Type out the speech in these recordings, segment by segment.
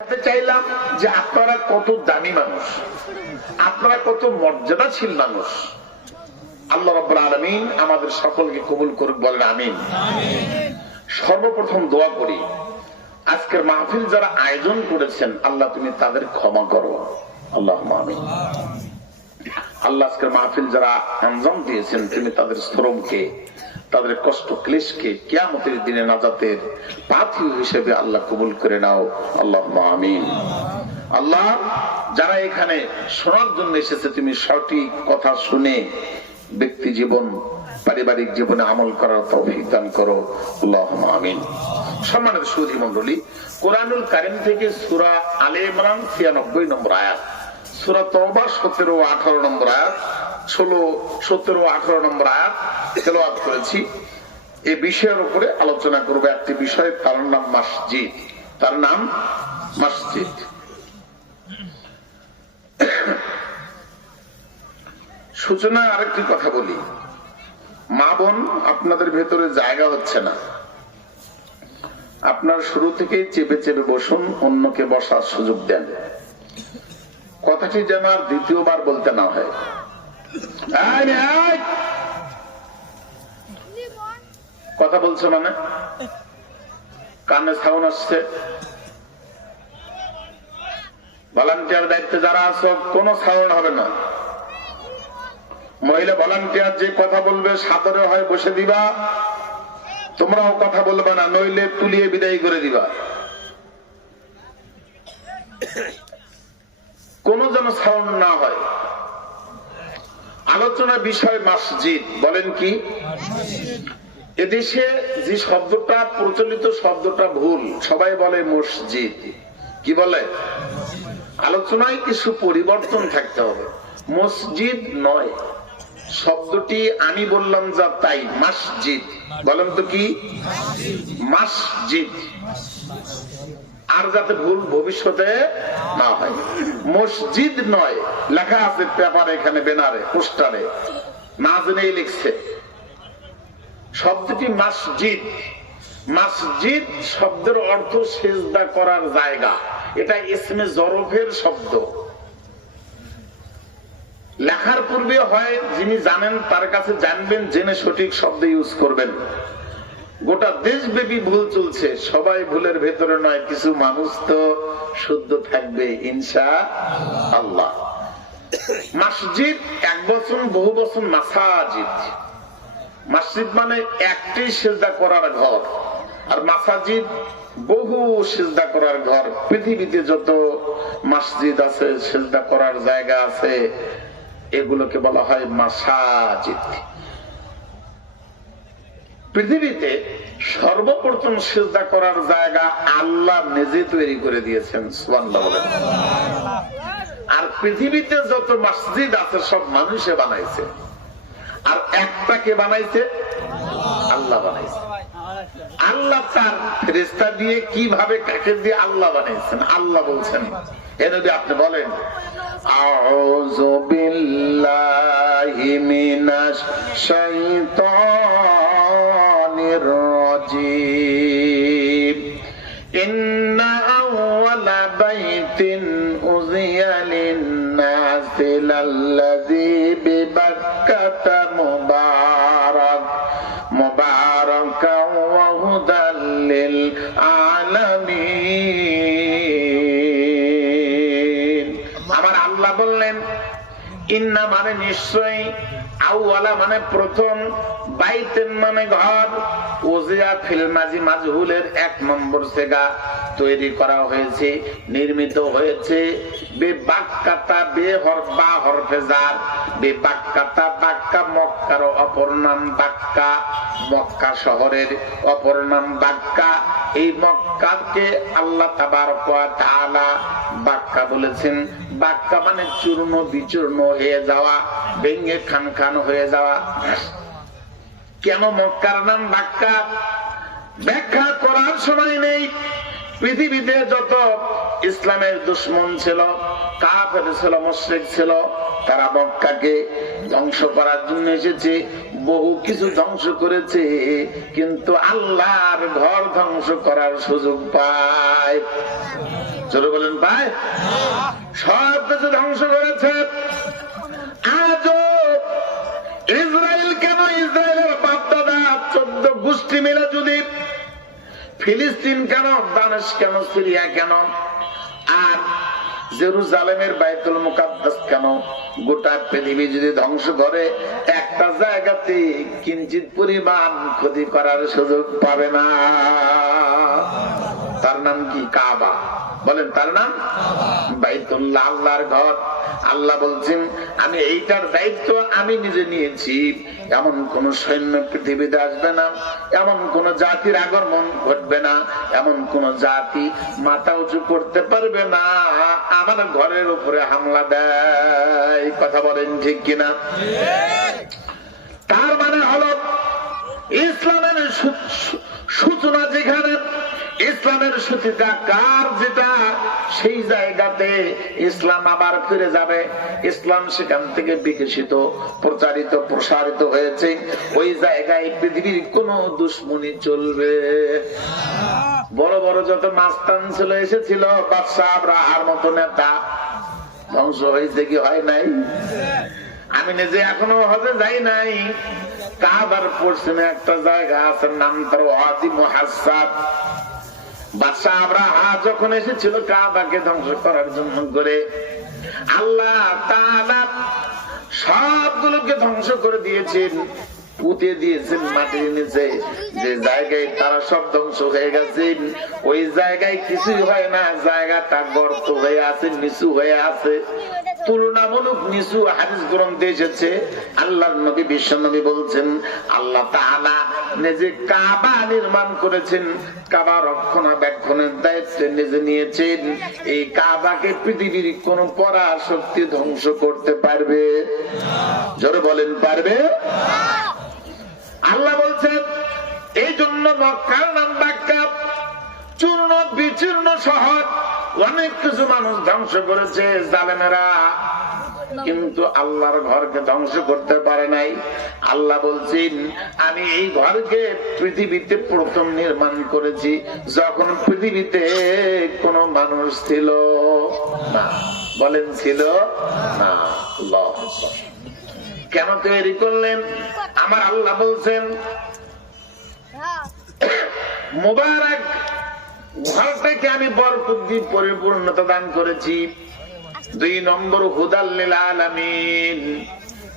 চাইলাম যে আপনারা কত দামি মানুষ, আপনারা কত মর্যাদাশীল মানুষ। আল্লাহ রাব্বুল আলামিন আমাদের সকলকে কবুল করুক, বলেন আমিন। সর্বপ্রথম দোয়া করি, আজকের মাহফিল যারা আয়োজন করেছেন আল্লাহ তুমি তাদের ক্ষমা করো, আল্লাহুম্মা আমিন। আল্লাহ আজকের মাহফিল যারা আঞ্জাম দিয়েছেন তুমি তাদের শ্রমকে, তাদের কষ্ট ক্লেশকে কিয়ামতের দিনে নাজাতের পাথী হিসেবে আল্লাহ কবুল করে নাও, আল্লাহুম্মা আমিন। আল্লাহ যারা এখানে শোনার জন্য এসেছে তুমি সঠিক কথা শুনে ব্যক্তি জীবন পারিবারিক জীবনে আমল করার তৌফিক দান করো, আল্লাহুম্মা আমিন। সম্মানিত সুধী মণ্ডলী, কোরআনুল কারীম থেকে সূরা আলে ইমরান 96 নম্বর আয়াত, সূরা তাওবা 17 ও 18 নম্বর আয়াত, 16, 17 ও 18 নম্বর আয়াত তেলাওয়াত করেছি। এই বিষয়ের উপরে আলোচনা করব। একটি বিষয়, তার নাম মসজিদ, তার নাম মসজিদ। সূচনায় আরেকটি কথা বলি, মা বোন আপনাদের ভেতরে জায়গা হচ্ছে না, আপনার শুরু থেকেই চেপে চেপে বসুন, অন্যকে বসার সুযোগ দেন। কথাটি যেন আর দ্বিতীয়বার বলতে না হয়। কথা বলছে মানে কানে সাউন্ড আসছে। ভলান্টিয়ার দায়িত্বে যারা আছো কোনো সাউন্ড হবে না। মহিলা ভলান্টিয়ার যে কথা বলবে সাদরে হয় বসে দিবা, তোমরাও কথা বলবে না, নইলে তুলিয়ে বিদায় করে দিবা। কোনো যেন সাউন্ড না হয়। আলোচনা বিষয় মসজিদ। বলেন কি? এদেশে যে শব্দটা প্রচলিত, শব্দটা ভুল, সবাই বলে মসজিদ। কি বলে? আলোচনায় কিছু পরিবর্তন থাকতে হবে। মসজিদ নয়, শব্দটি আমি বললাম যা তাই, মসজিদ। বলেন তো কি? মসজিদ। আর যাতে ভুল ভবিষ্যতে না হয়। মসজিদ নয়, লেখা আছে পেপারে, এখানে ব্যানারে, পোস্টারে, না জেনেই লিখছে। শব্দটি মসজিদ। মসজিদ শব্দের অর্থ সিজদা করার জায়গা। এটা ইসমে জরফের শব্দ। লেখার পূর্বে হয় যিনি জানেন তার কাছে জানবেন, জেনে সঠিক শব্দ ইউজ করবেন। গোটা দেশব্যাপী ভুল চলছে, সবাই ভুলের ভেতরে নয়, কিছু মানুষ তো শুদ্ধ থাকবে ইনশাআল্লাহ। মসজিদ এক বচন, বহু বচন মাসাজিদ। মসজিদ মানে একটি সিজদা করার ঘর, আর মাসাজিদ বহু সিজদা করার ঘর। পৃথিবীতে যত মসজিদ আছে, সিজদা করার জায়গা আছে, এগুলোকে বলা হয় মাসাজিদ। পৃথিবীতে সর্বপ্রথম সিজদা করার জায়গা আল্লাহ নিজে তৈরি করে দিয়েছেন, সুবহানাল্লাহ বলেন। আর পৃথিবীতে যত মসজিদ আছে সব মানুষে বানাইছে, আর একটাকে বানাইছে আল্লাহ বানাইছে। আল্লাহ তার ফেরেশতা দিয়ে কিভাবে, কাকে দিয়ে আল্লাহ বানাইছেন আল্লাহ বলছেন। এ নবী আপনি বলেন, আউযু বিল্লাহি মিনাশ শাইতানির রাজীম। ইন্না আউওয়ালা বাইতিন উযিয়া লিন-নাসি লাল্লাযী বিবাক্কাতা মুবারাকান ওয়া হুদাল লিল আলামিন। আমার আল্লাহ বললেন, ইন্না মানে নিশ্চয়ই, আউওয়ালা মানে প্রথম, বাইতেন মানে ঘর, উযিয়া ফিল মাজি মাজহুলের 1 নম্বর সেগা তৈরি করা হয়েছে, নির্মিত হয়েছে। বিবাক্কাতা, বে হরফা হরফে জার, বিবাক্কাতা বাক্কা, মক্কার অপর নাম বাক্কা, মক্কা শহরের অপর নাম বাক্কা। এই মক্কাকে আল্লাহ তাবারক ওয়া তাআলা বাক্কা বলেছেন। বাক্কা মানে চূর্ণ বিচূর্ণ হয়ে যাওয়া, ভেঙে খান খান হয়ে যাওয়া। কেন মক্কার নাম বাক্কা? ব্যাখ্যা করার সময় নেই। পৃথিবীতে যত ইসলামের দুশমন ছিল, কাফের ছিল, মুশরিক ছিল, তারা মক্কাকে ধ্বংস করার জন্য এসেছে, বহু কিছু ধ্বংস করেছে, কিন্তু আল্লাহর ঘর ধ্বংস করার সুযোগ পায়। জোরে বলেন পায়? সব কিছু ধ্বংস করেছে। আজও ইসরায়েল কেন, ইসরায়েলের বাপ দাদা 14 গোষ্ঠী মিলে যদি ফিলিস্তিন কেন, দামেস্ক কেন, সিরিয়া কেন, আর জেরুজালেমের বাইতুল মুকাদ্দাস কেন, গোটা পৃথিবী যদি ধ্বংস করে, একটা জায়গাতে কিঞ্চিত পরিমাণ ক্ষতি করার সুযোগ পাবে না। তার নাম কি? কাবা। বলেন তার নাম বাইতুল্লাহ, আল্লাহর ঘর। আল্লাহ বলছেন আমি এইটার দায়িত্ব আমি নিজে নিয়েছি। এমন কোন সৈন্য পৃথিবীতে আসবে না, এমন কোন জাতির আগমন ঘটবে না, এমন কোন জাতি মাথা উঁচু করতে পারবে না আমার ঘরের উপরে হামলা দেয়। কথা বলেন ঠিক কিনা? তার মানে হলো ইসলামের সূচনা যেখানে, ইসলামের সূচিতা কার যেটা, সেই জায়গাতে ইসলাম আবার ফিরে যাবে। ইসলাম সেখান থেকে বিকশিত, প্রচারিত, প্রসারিত হয়েছে। ওই জায়গায় পৃথিবীর কোন দুশ্মনী চলবে। বড় বড় যত মাস্তান চলে এসেছিল, বাদশাহ আব্রাহার মতো নেতা, ধ্বংস হয়েছে কি হয় নাই? আমি নিজে এখনো হজে যাই নাই। কাবার পশ্চিমে একটা জায়গা আছে, নাম তার ওয়াদি মুহাসসাব। বাদশাহ আব্রাহা যখন এসেছিল কাবাকে ধ্বংস করার জন্য করে, আল্লাহ তাআলা সবগুলোকে ধ্বংস করে দিয়েছেন, পুঁতে দিয়েছেন মাটির নিচে। যে জায়গায় তারা সব ধ্বংস হয়ে গেছেন, ওই জায়গায় কিছুই হয় না, জায়গাটা গর্ত হয়ে আছে, নিচু হয়ে আছে, তুলনামূলক নিচু। হাদিস গ্রন্থে এসেছে, আল্লাহর নবী বিশ্ব নবী বলছেন আল্লাহ তাআলা নিজে কাবা নির্মাণ করেছেন, কাবা রক্ষণাবেক্ষণের দায়িত্ব নিজে নিয়েছেন। এই কাবাকে পৃথিবীর কোন পরাশক্তি ধ্বংস করতে পারবে? জোরে বলেন পারবে? আল্লাহ বলছেন এই জন্য মক্কার নাম বাক্কা, চূর্ণ বিচূর্ণ শহর, অনেক কিছু মানুষ ধ্বংস করেছে জালেমেরা, কিন্তু আল্লাহর ঘরকে ধ্বংস করতে পারে নাই। আল্লাহ বলছেন আমি এই ঘরকে পৃথিবীতে প্রথম নির্মাণ করেছি যখন পৃথিবীতে কোন মানুষ ছিল না। বলেন ছিল না? আল্লাহ কেন তৈরি করলেন? আমার আল্লাহ বলছেন মুবারক ঘরটাকে আমি বরকত দিয়ে পরিপূর্ণতা দান করেছি। 2 নম্বর হুদাল লিল আলামিন,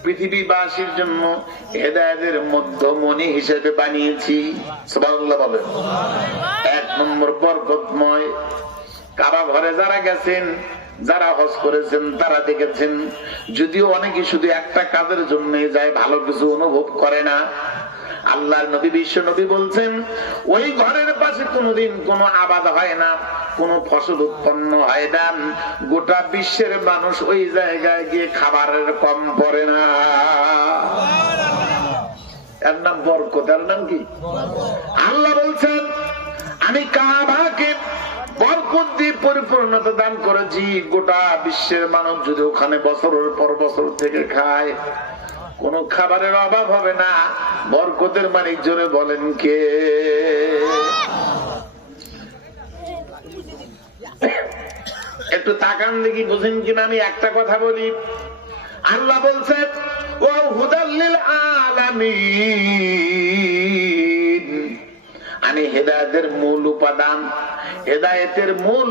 পৃথিবীবাসীর জন্য হেদায়েতের মধ্যমণি হিসেবে বানিয়েছি। সুবহানাল্লাহ বলেন। 1 নম্বর বরকতময়। কাবা ঘরে যারা গেছেন, যারা হজ করেছেন, তারা দেখেছেন যদিও অনেকে শুধু একটা কাজের জন্য যায়, ভালো কিছু অনুভব করে না। আল্লাহর নবী বিশ্ব নবী বলছেন ওই ঘরের পাশে কোনোদিন কোনো আবাদ হয় না, কোনো ফসল উৎপন্ন হয় না, গোটা বিশ্বের মানুষ ওই জায়গায় গিয়ে খাবারের কম পড়ে না। এর নাম বরকত। এর নাম কি? আল্লাহ বলছেন আমি কাবাকে বরকত দিয়ে পরিপূর্ণতা দান করেছি। গোটা বিশ্বের মানুষ যদি ওখানে বছরের পর বছর থেকে খায়, কোন খাবারের অভাব হবে না। বরকতের মালিক জোরে বলেন কে? একটু তাকান দেখি বুঝেন কিনা আমি একটা কথা বলি। আল্লাহ বলছেন ও হুদাল লিল আলামিন, আমি হেদায়েতের মূল উপাদান, হেদায়েতের মূল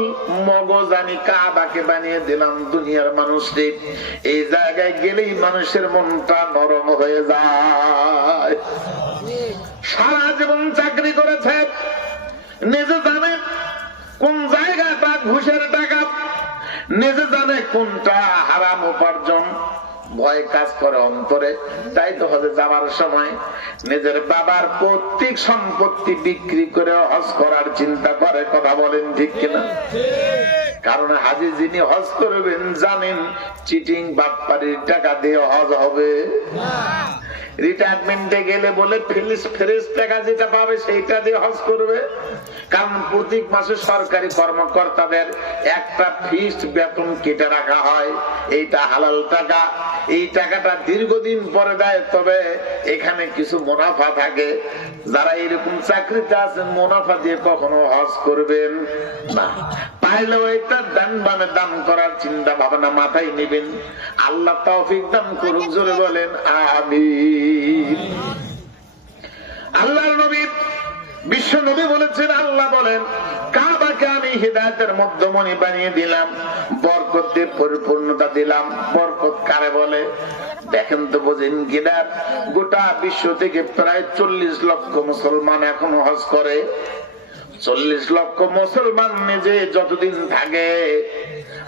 মগজ আমি কাবাকে বানিয়ে দিলাম দুনিয়ার মানুষকে। এই জায়গায় গেলেই মানুষের মনটা নরম হয়ে যায়। সারা জীবন চাকরি করেছে, নিজে জানে কোন জায়গাটা ঘুষের টাকা, নিজে জানে কোনটা হারাম উপার্জন, ভয় কাজ করে অন্তরে। তাই তো হজে যাওয়ার সময় নিজের বাবার প্রত্যেক সম্পত্তি বিক্রি করে হজ করার চিন্তা করে। কথা বলেন ঠিক কিনা? কারণ হাজি যিনি হজ করবেন জানেন চিটিং বাটপারির টাকা দিয়ে হজ হবে। রিটায়ারমেন্টে গেলে বলে ফ্রেশ টাকা যেটা পাবে সেইটা দিয়ে হজ করবে। কারণ প্রত্যেক মাসে সরকারি কর্মকর্তাদের একটা ফিক্সড বেতন কেটে রাখা হয়, এইটা হালাল টাকা। এই টাকাটা দীর্ঘদিন পরে দেয়, তবে এখানে কিছু মুনাফা থাকে। যারা এরকম চাকরিতে আছেন মুনাফা দিয়ে কখনো হজ করবেন না। পাইলেও এটা দান বামে দান করার চিন্তা ভাবনা মাথায় নেবেন। আল্লাহ তৌফিক দান করুক, জোরে বলেন আমিন। আল্লাহর নবী বিশ্ব নবী বলেছেন, আল্লাহ বলেন কাবাকে আমি হিদায়াতের মধ্যমণি বানিয়ে দিলাম, বরকত দিয়ে পরিপূর্ণতা দিলাম। বরকত কারে বলে দেখেন তো, বোঝেন কিনা? গোটা বিশ্ব থেকে প্রায় 40 লক্ষ মুসলমান এখনো হজ করে। 40 লক্ষ মুসলমান নিজে যতদিন থাকে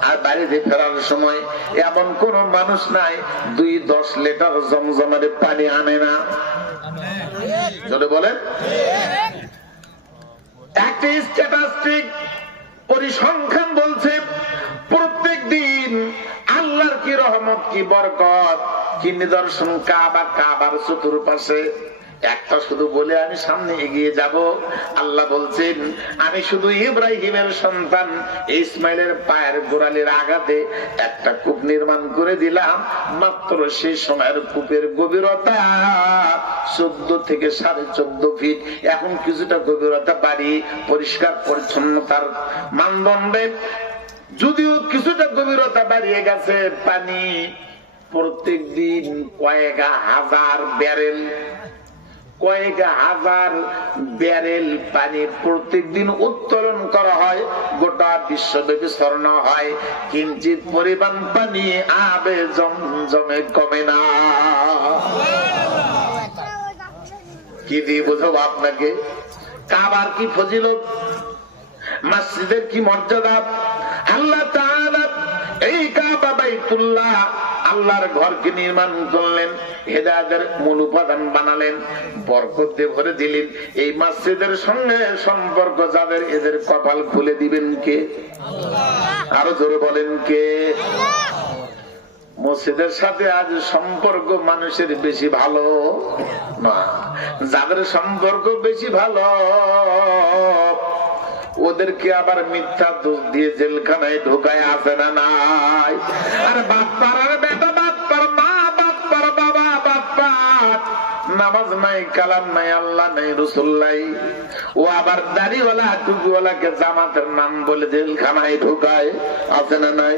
আর বাড়িতে ফেরার সময় এমন কোন মানুষ নাই 2-10 লিটার জমজমের পানি আনে না। যদি বলেন একটা স্ট্যাটিস্টিক পরিসংখ্যান বলছে প্রত্যেক দিন আল্লাহর কি রহমত, কি বরকত, কি নিদর্শন কাবার চতুর্পাশে। একটা শুধু বলে আমি সামনে এগিয়ে যাব। আল্লাহ বলছেন আমি শুধু ইব্রাহিমের সন্তান ইসমাইলের পায়ের গোড়ালির আঘাতে একটা কূপ নির্মাণ করে দিলাম। মাত্র সেই সময়ের কূপের গভীরতা 14 থেকে 14.5 ফিট। এখন কিছুটা গভীরতা বাড়ি, পরিষ্কার পরিচ্ছন্নতার মানদণ্ডে যদিও কিছুটা গভীরতা বাড়িয়ে গেছে। পানি প্রত্যেক দিন কয়েক হাজার ব্যারেল পানি প্রত্যেক দিন উত্তোলন করা হয়, গোটা বিশ্বব্যাপী ছড়ানো হয়। কিঞ্চিত পরিমাণ পানি আবে জমজমে কমে না। কি দিয়ে বোঝাবো আপনাকে? কাবার কি ফজিলত, মসজিদের কি মর্যাদা। আল্লাহ তাআলা এই কাবা বাইতুল্লাহ আল্লাহর ঘরকে নির্মাণ করলেন, হেদায়েতের মূল উপাদান বানালেন, বরকত দিয়ে ভরে দিলেন। এই মসজিদের সঙ্গে সম্পর্ক যাদের, এদের কপাল খুলে দিবেন কে? আরো জোরে বলেন কে? মসজিদের সাথে আজ সম্পর্ক মানুষের বেশি ভালো না। যাদের সম্পর্ক বেশি ভালো ওদেরকে আবার মিথ্যা দোষ দিয়ে জেলখানায় ঢোকায় আসে না নাই? আর বাপ্পার আর বেটা, বাপ্পার মা, বাপ্পার বাবা, বাপ্পার নামাজ নাই, কালাম নাই, আল্লাহ নাই, রাসূল নাই। ও আবার দাড়িওয়ালা টুপিওয়ালাকে জামাতের নাম বলে জেলখানায় ঢোকায়, আছে না নাই?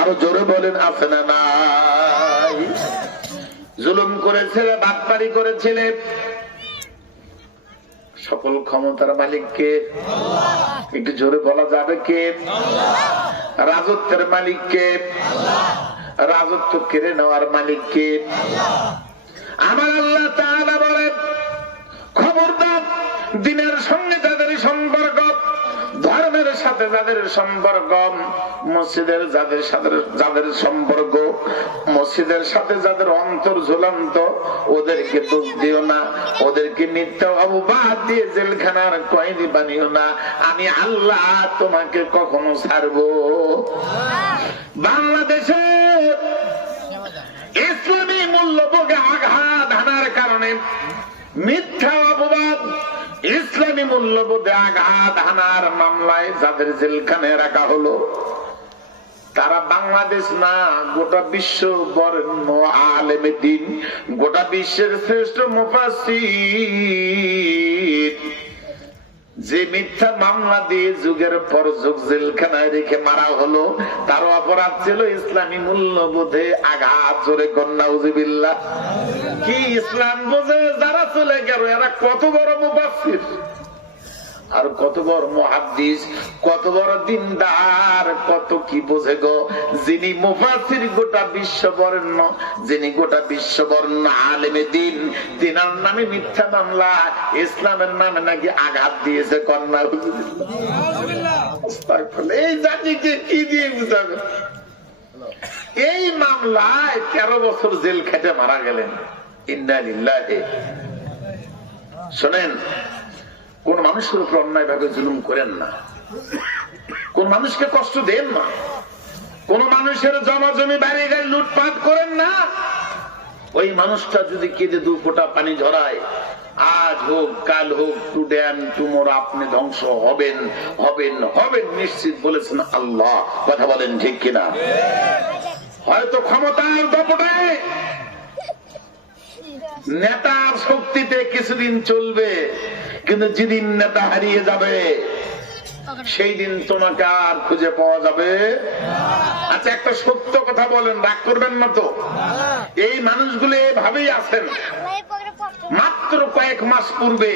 আরো জোরে বলেন আছে না নাই? জুলুম করেছিল, বাটপারি করেছিল। সকল ক্ষমতার মালিক কে? একটু জোরে বলা যাবে কে? রাজত্বের মালিক কে? রাজত্ব কেড়ে নেওয়ার মালিক কে? আমার আল্লাহ তাআলা বলেন খবরদার, দিনের সঙ্গে যাদের সম্পর্ক, ধর্মের সাথে যাদের সম্পর্ক, মসজিদের যাদের সম্পর্ক, মসজিদের সাথে যাদের অন্তর ঝুলন্ত, ওদেরকে দোষ দিও না, ওদেরকে মিথ্যা অপবাদ দিয়ে জেলখানার কয়েদি বানিও না। আমি আল্লাহ তোমাকে কখনো ছাড়বো। বাংলাদেশে ইসলামী মূল্যবোধে আঘাত হানার কারণে, মিথ্যা অপবাদ, ইসলামী মূল্যবোধে আঘাত হানার মামলায় যাদের জেলখানায় রাখা হলো, তারা বাংলাদেশ না, গোটা বিশ্ব বরেণ্য আলেমে দ্বীন, গোটা বিশ্বের শ্রেষ্ঠ মুফাসসির, যে মিথ্যা মামলা দিয়ে যুগের পর যুগ জেলখানায় রেখে মারা হলো, তার অপরাধ ছিল ইসলামী মূল্যবোধে আঘাত। জোরে কন্যা উযুবিল্লাহ। কি ইসলাম বোঝে যারা চলে গেল, এরা কত বড় মুফাসসির, আর কত বড় মুহাদ্দিস, কত বড় দিনদার, কত কি বোঝে গো। যিনি মুফাসসির গোটা বিশ্ব বরেণ্য, যিনি গোটা বিশ্ব বরেণ্য আলেমে দ্বীন, তিনার নামে মিথ্যা মামলা, ইসলামের নামে নাকি আঘাত দিয়েছে। কন্যা এই জাতিকে কি দিয়ে বুঝাবে? এই মামলায় 13 বছর জেল খেটে মারা গেলেন। ইন্না লিল্লাহি। শোনেন, কোন মানুষের উপর অন্যায় ভাবে জুলুম করেন না, কোন মানুষকে কষ্ট দেন না, কোন মানুষের জমি বাড়ি গাড়ি লুটপাট করেন না। ওই মানুষটা যদি কেঁদে 2 ফোঁটা পানি ঝরায়, আজ হোক কাল হোক, টুডে এন্ড টুমরো আপনি ধ্বংস হবেন, হবেন, হবেন নিশ্চিত, বলেছেন আল্লাহ। কথা বলেন ঠিক কিনা? হয়তো ক্ষমতার দপটে, নেতার শক্তিতে কিছুদিন চলবে, কিন্তু যেদিন নেতা হারিয়ে যাবে, সেই দিন তোমাকে আর খুঁজে পাওয়া যাবে। আচ্ছা একটা সত্য কথা বলেন, রাগ করবেন না তো? এই মানুষগুলো এভাবেই আছেন। মাত্র কয়েক মাস পূর্বে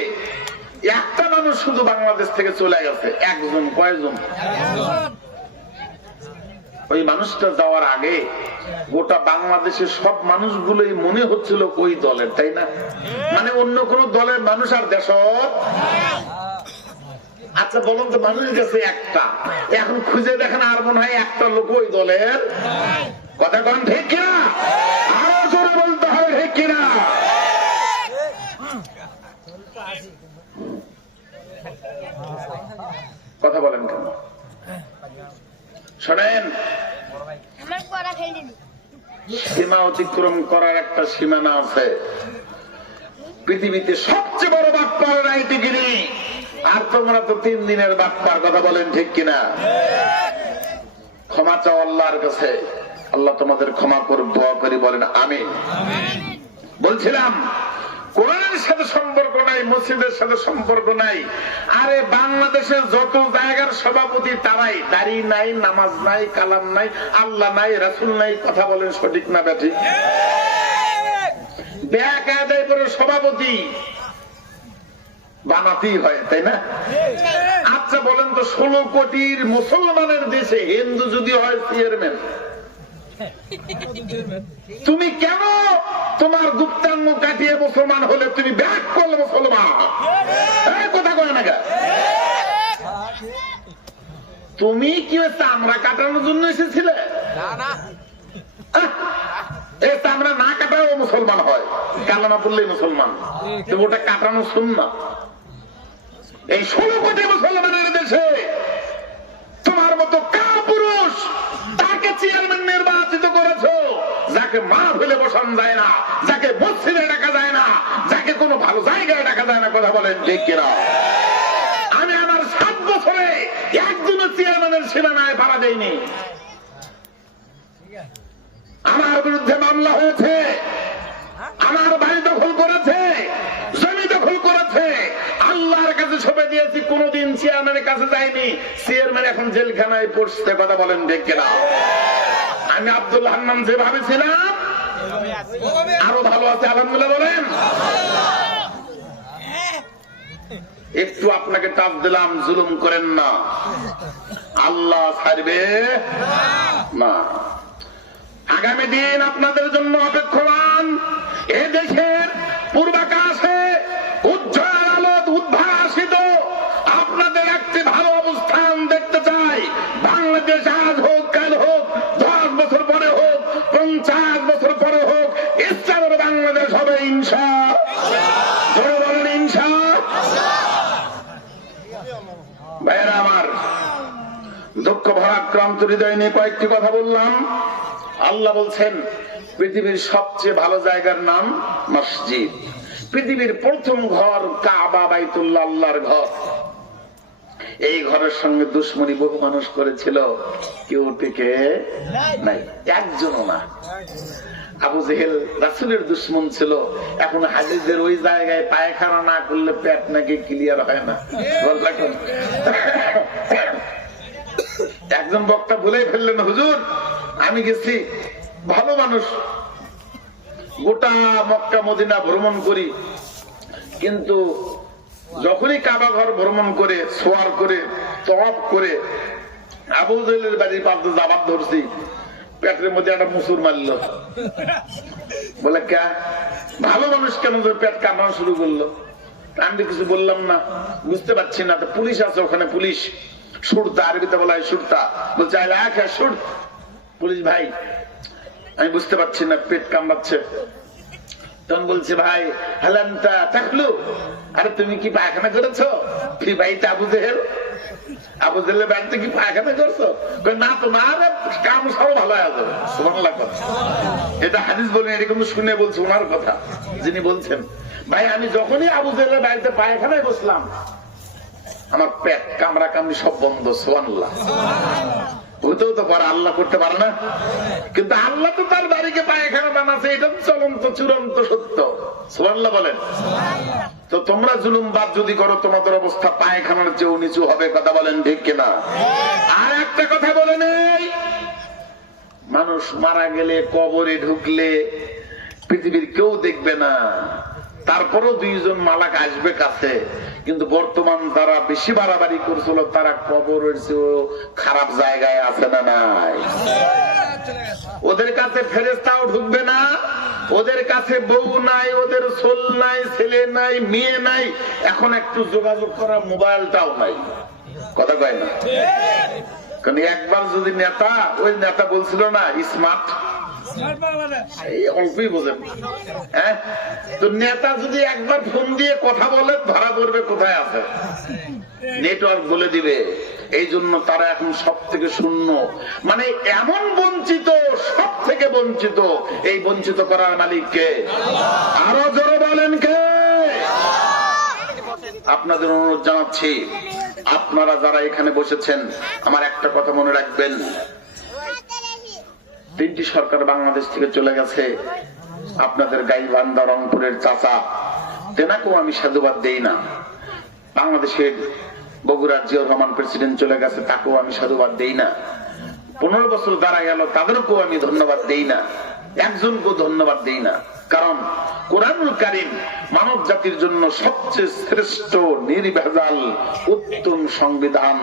একটা মানুষ শুধু বাংলাদেশ থেকে চলে গেছে, একজন। কয়জন? ওই মানুষটা যাওয়ার আগে গোটা বাংলাদেশের সব মানুষগুলোই মনে হচ্ছিল ওই দলের, তাই না? মানে অন্য কোন দলের মানুষ আর দেশ। আচ্ছা বলুন তো, মানুষের কাছে একটা, এখন খুঁজে দেখেন আর মনে হয় একটা লোক ওই দলের। কথা কোন ঠিক কিনা? আরো জোরে বলতে হবে ঠিক কিনা? কথা বলেন কেন? শোনেন, সীমা অতিক্রম করার একটা সীমানা আছে। পৃথিবীতে সবচেয়ে বড় বাটপার রাজনীতিগিরি, আর তোমরা তো 3 দিনের বাটপার। কথা বলেন ঠিক কিনা? ক্ষমা চাও আল্লাহর কাছে, আল্লাহ তোমাদের ক্ষমা করুন, দোয়া করি বলেন আমিন। বলছিলাম কোরআনের সাথে সম্পর্ক নাই, মসজিদের সাথে সম্পর্ক নাই। আরে বাংলাদেশের যত জায়গার সভাপতি তারাই দাড়ি নাই, নামাজ নাই, কালাম নাই, আল্লাহ নাই, রাসূল নাই। কথা বলেন সঠিক না ব্যাঠিক? বেকায়দায় করে সভাপতি বানাতেই হয়, তাই না? আচ্ছা বলেন তো, 16 কোটির মুসলমানের দেশে হিন্দু যদি হয় চেয়ারম্যান, তুমি কেন তোমার গুপ্তাঙ্গ কাটিয়ে মুসলমান হলে তুমি ব্যাক করলে মুসলমান? কথা কয় না? তুমি কি চামড়া কাটানোর জন্য এসেছিলে? এই চামড়া না কাটাও মুসলমান হয়, কালেমা পড়লেই মুসলমান। তুমি ওটা কাটানো সুন্নাত। এই 16 কোটি মুসলমানের দেশে তোমার মতো কাপুরুষ তাকে চেয়ারম্যান নির্বাচিত করেছো, যাকে মা ফেলে বসানো যায় না, যাকে মসজিদে ডাকা যায় না, যাকে কোনো ভালো জায়গায় ডাকা যায় না। কথা বলেন ঠিক কিনা? আমি আমার 7 বছরে একজনও চেয়ারম্যানের সীমানায় ভাড়া দেয়নি। আমার বিরুদ্ধে মামলা হয়েছে, আমার বাড়ি দখল করেছে, জমি দখল করেছে, আল্লাহর কাছে সঁপে দিয়েছি, কোনদিন চেয়ারম্যানের কাছে যায়নি। চেয়ারম্যান এখন জেলখানায় পড়ছে। কথা বলেন ঠিক কিনা? আমি আব্দুল্লাহ নাম যেভাবে ছিলাম আরো ভালো আছে, আলহামদুলিল্লাহ বলেন। একটু আপনাকে টাপ দিলাম, জুলুম করেন না, আল্লাহ ছাড়বে না। আগামী দিন আপনাদের জন্য অপেক্ষমান। এ দেশের পূর্বাকাশে উজ্জ্বল আলো উদ্ভাসিত আপনাদের একটি ভালো অবস্থান দেখতে চাই। বাংলাদেশ আজ হোক, কাল হোক, 10 বছর পরে হোক, 50 বছর পরে হোক, ইসলামের বাংলাদেশ হবে ইনশাআল্লাহ। জোরে বলেন ইনশাআল্লাহ। ভাইয়েরা আমার, দুঃখ ভারাক্রান্ত হৃদয় নিয়ে কয়েকটি কথা বললাম। আল্লাহ বলছেন পৃথিবীর সবচেয়ে ভালো জায়গার নাম মসজিদ। পৃথিবীর প্রথম ঘর কাবা, বাইতুল্লাহ, আল্লাহর ঘর। এই ঘরের সঙ্গে দুশ্মনী বহু মানুষ করেছিল, কেউ টিকে নাই, একজনও না। আবু জেহেল রাসূলের দুশ্মন ছিল। এখন হাদিসের ওই জায়গায় পায়খানা না করলে পেট নাকি ক্লিয়ার হয় না। একজন বক্তা বলেই ফেললেন, হুজুর আমি গেছি, ভালো মানুষ, গোটা মক্কা মদিনা ভ্রমণ করি, কিন্তু যখনই কাবা ঘর ভ্রমণ করে, সোয়ার করে, তওয়াফ করে আবু জেহেলের বাড়ির পাশে যাবার ধরছি, পেটের মধ্যে একটা মুসুর মারলো। বলে কে? ভালো মানুষ কেন পেট কামড়ানো শুরু করলো? আমি কিছু বললাম না, বুঝতে পারছি না। তো পুলিশ আছে ওখানে, পুলিশ সুরতা, আরবিতে বলা হয় সুরতা। বলছে সুর। পুলিশ ভাই আমি বুঝতে পারছি না, পেট কামড়াচ্ছে। তখন বলছে ভাই হালান্তা থাকলো, আরে তুমি কি পায়খানা করেছো? কি ভাইটা আবু জেহেল? আবু জেহেলের বাড়িতে কি পায়খানা করছো? না তোমার কাম সব ভালো আছে। সুবহানাল্লাহ। এটা হাদিস বলেন, এটা কিন্তু শুনে বলছে, ওনার কথা যিনি বলছেন। ভাই আমি যখনই আবু জেহেলের বাড়িতে পায়খানায় বসলাম, আমার পেট কামড়া কামড়ি সব বন্ধ। সুবহানাল্লাহ। হতেও তো পারে, আল্লাহ করতে পারে না? কিন্তু আল্লাহ তো তার বাড়িকে পায়খানা বানাচ্ছে, এটা চলন্ত চূড়ান্ত সত্য। সুবহানাল্লাহ বলেন। তো তোমরা জুলুমবাদ যদি করো তোমাদের অবস্থা পায়খানার চেয়েও নিচু হবে। কথা বলেন ঠিক কিনা? আর একটা কথা বলে নেই, মানুষ মারা গেলে কবরে ঢুকলে পৃথিবীর কেউ দেখবে না, তারপরেও দুইজন মালাক আসবে কাছে। কিন্তু বর্তমান তারা বেশি বাড়াবাড়ি করছিল, তারা কবরের চেয়েও খারাপ জায়গায় আছে না নাই? ওদের কাছে ফেরেশতাও ঢুকবে না, ওদের কাছে বউ নাই, ওদের সোল নাই, ছেলে নাই, মেয়ে নাই, এখন একটু যোগাযোগ করা মোবাইলটাও নাই। কথা কয় না? কারণ একবার যদি নেতা, ওই নেতা বলছিল না স্মার্ট, এই অল্পই বোঝেন। হ্যাঁ, তো নেতা যদি একবার ফোন দিয়ে কথা বলে ধরা পড়বে কোথায় আছে, নেটওয়ার্ক বলে দিবে। এই জন্য তারা এখন সব থেকে শূন্য, মানে এমন বঞ্চিত, সব থেকে বঞ্চিত। এই বঞ্চিত করার মালিককে আরো জোরে বলেন কে? আপনাদের অনুরোধ জানাচ্ছি, আপনারা যারা এখানে বসেছেন, আমার একটা কথা মনে রাখবেন, 3টি সরকার বাংলাদেশ থেকে চলে গেছে। আপনাদের গাইবান্ধা রংপুরের চাচা, তেনাকেও আমি সাধুবাদ দেই না। বাংলাদেশের বগুড়ার জিয়াউর রহমান প্রেসিডেন্ট চলে গেছে, তাকেও আমি সাধুবাদ দেই না। 15 বছর দাঁড়া গেল, তাদেরকেও আমি ধন্যবাদ দেই না, একজনকেও ধন্যবাদ দেই না। কারণ কোরআনুল কারীম মানব জাতির জন্য সবচেয়ে শ্রেষ্ঠ, নির্ভেজাল, উত্তম সংবিধান।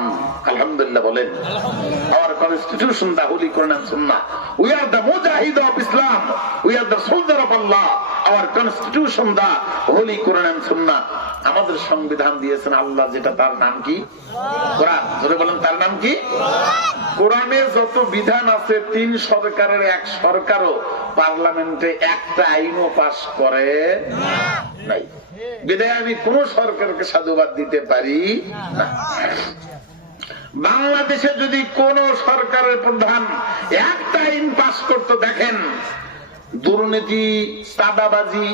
আলহামদুলিল্লাহ বলেন। Our constitution, the Holy Quran and Sunnah. We are the mujahid of Islam. We are the soldier of Allah. Our constitution, the Holy Quran and Sunnah. আমাদের সংবিধান দিয়েছেন আল্লাহ, যেটা তার নাম কি? কোরআন। ধরে বলেন তার নাম কি? কোরআনে যত বিধান আছে, 3 সরকারের এক সরকারও পার্লামেন্টে একটা আইনও পাস করে নাই। বিধায় আমি কোন সরকারকে সাধুবাদ দিতে পারি না। বাংলাদেশে যদি কোন সরকারের প্রধান একটা আইন পাস করতে দেখেন, দুর্নীতি, চাঁদাবাজি,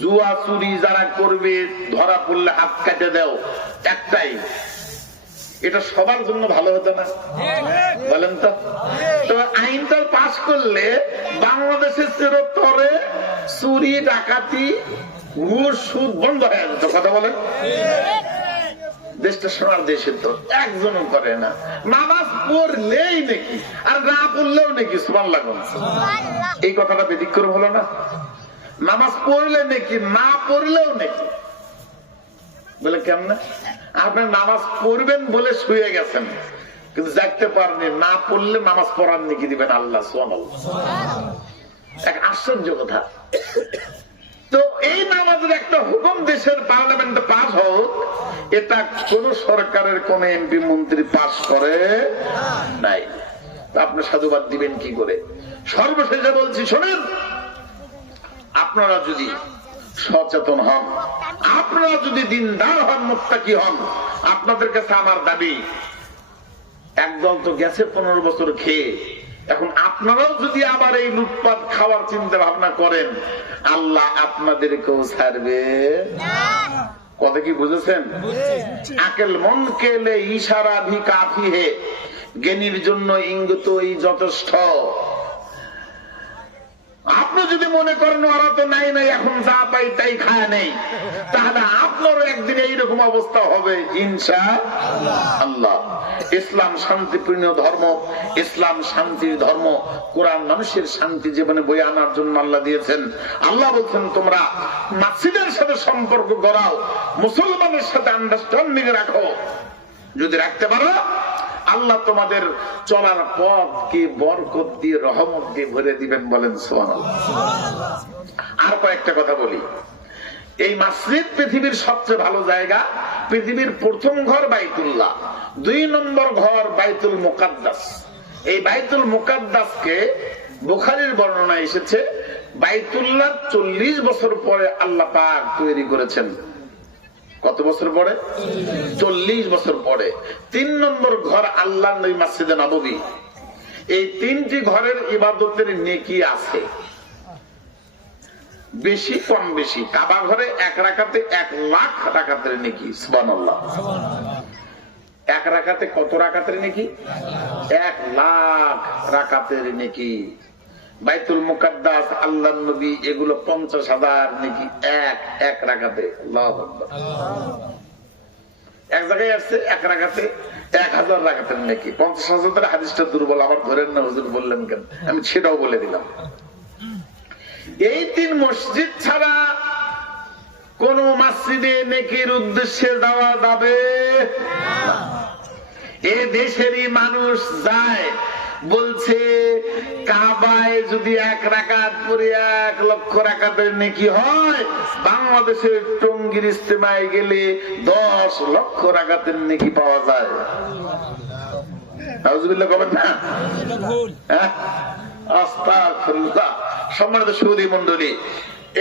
জুয়া, চুরি যারা করবে ধরা পড়লে হাত কাটে দাও, একটাই, এটা সবার জন্য ভালো হতো না? বলেন তো। তো আইনটা পাস করলে বাংলাদেশের চিরতরে চুরি, ডাকাতি, ঘুষ, সুদ বন্ধ হয়ে যেত। কথা বলেন। দেশটা সোনার দেশে তো একজনও করে না। নামাজ পড়লেই নাকি, আর না পড়লেও নাকি সুবহানাল্লাহ। এই কথাটা ব্যতিক্রম হলো না? নামাজ পড়লে নাকি, না পড়লেও নাকি। বলে কেমনে? আপনি নামাজ পড়বেন বলে শুয়ে গেছেন, কিন্তু জাগতে পারেননি, না পড়লে নামাজ পড়ার নাকি দিবেন আল্লাহ। সুবহানাল্লাহ। এক আশ্চর্য কথা। তো এই নামাজের একটা হুকুম দেশের পার্লামেন্টে পাস হোক, এটা কোন সরকারের কোন এমপি মন্ত্রী পাস করে নাই। আপনি সাধুবাদ দিবেন কি করে? সর্বশেষে বলছি, শোনেন, আপনারা যদি সচেতন হন, আপনারা যদি দিনদার হন, মুত্তাকি হন, আপনাদের কাছে আমার দাবি, একদল তো গেছে 15 বছর খেয়ে, এখন আপনারাও যদি আবার এই লুটপাট খাওয়ার চিন্তা ভাবনা করেন, আল্লাহ আপনাদেরকেও ছাড়বে না। কথা কি বুঝেছেন? আকেল মন কেলে ইশারা ভি কাফি হে, জ্ঞানীর জন্য ইঙ্গিতই যথেষ্ট। আপনি যদি মনে করেন ওরা তো নাই নাই, এখন যা পাই তাই খায় নেই, তাহলে আপনারও একদিন এইরকম অবস্থা হবে ইনশাআল্লাহ। ইসলাম শান্তিপূর্ণ ধর্ম, ইসলাম শান্তির ধর্ম। কোরআন মানুষের শান্তি জীবনে বয়ে আনার জন্য আল্লাহ দিয়েছেন। আল্লাহ বলছেন, তোমরা মসজিদের সাথে সম্পর্ক গড়াও, মুসলমানের সাথে আন্ডারস্ট্যান্ডিং রাখো। যদি রাখতে পারো, আল্লাহ তোমাদের চলার পথকে বরকত দিয়ে, রহমত দিয়ে ভরে দিবেন। বলেন সুবহানাল্লাহ। আর কয়েকটা কথা বলি। এই মসজিদ পৃথিবীর সবচেয়ে ভালো জায়গা। পৃথিবীর প্রথম ঘর বাইতুল্লাহ, 2 নম্বর ঘর বাইতুল মুকাদ্দাস। এই বাইতুল মুকাদ্দাসকে বুখারীর বর্ণনা এসেছে, বাইতুল্লাহ 40 বছর পরে আল্লাহ পাক তৈরি করেছেন। কত বছর পরে? 40 বছর পরে। 3 নম্বর ঘর আল্লাহর নবী মসজিদে নববী। এই 3টি ঘরের ইবাদতের নেকি আছে, বেশি কম বেশি। কাবা ঘরে 1 রাকাতে 1 লাখ রাকাতের নেকি। সুবহানাল্লাহ। 1 রাকাতে কত রাকাতের নেকি? 1 লাখ রাকাতের নেকি। বাইতুল মুকাদ্দাস, আল্লাহর নবী, এগুলো 50,000 নাকি এক রাকাতে। আল্লাহু আকবার। এক জায়গায় আসছে এক রাকাতে 1000 রাকাতের নাকি। 50,000 হাদিসটা দুর্বল, আবার ধরেন না হুজুর বললেন কেন, আমি সেটাও বলে দিলাম। এই 3 মসজিদ ছাড়া কোন মসজিদে নেকির উদ্দেশ্যে যাওয়া যাবে না। এ দেশেরই মানুষ যায়, বলছে কাবায় যদি 1 রাকাত পড়ে 1 লক্ষ রাকাতের নেকি হয়, বাংলাদেশের টঙ্গীর ইজতেমায় গেলে 10 লক্ষ রাকাতের নেকি পাওয়া যায়। নাউজুবিল্লাহ কবেন না? আস্তাগফিরুল্লাহ। সম্মানিত সুধী মণ্ডলী,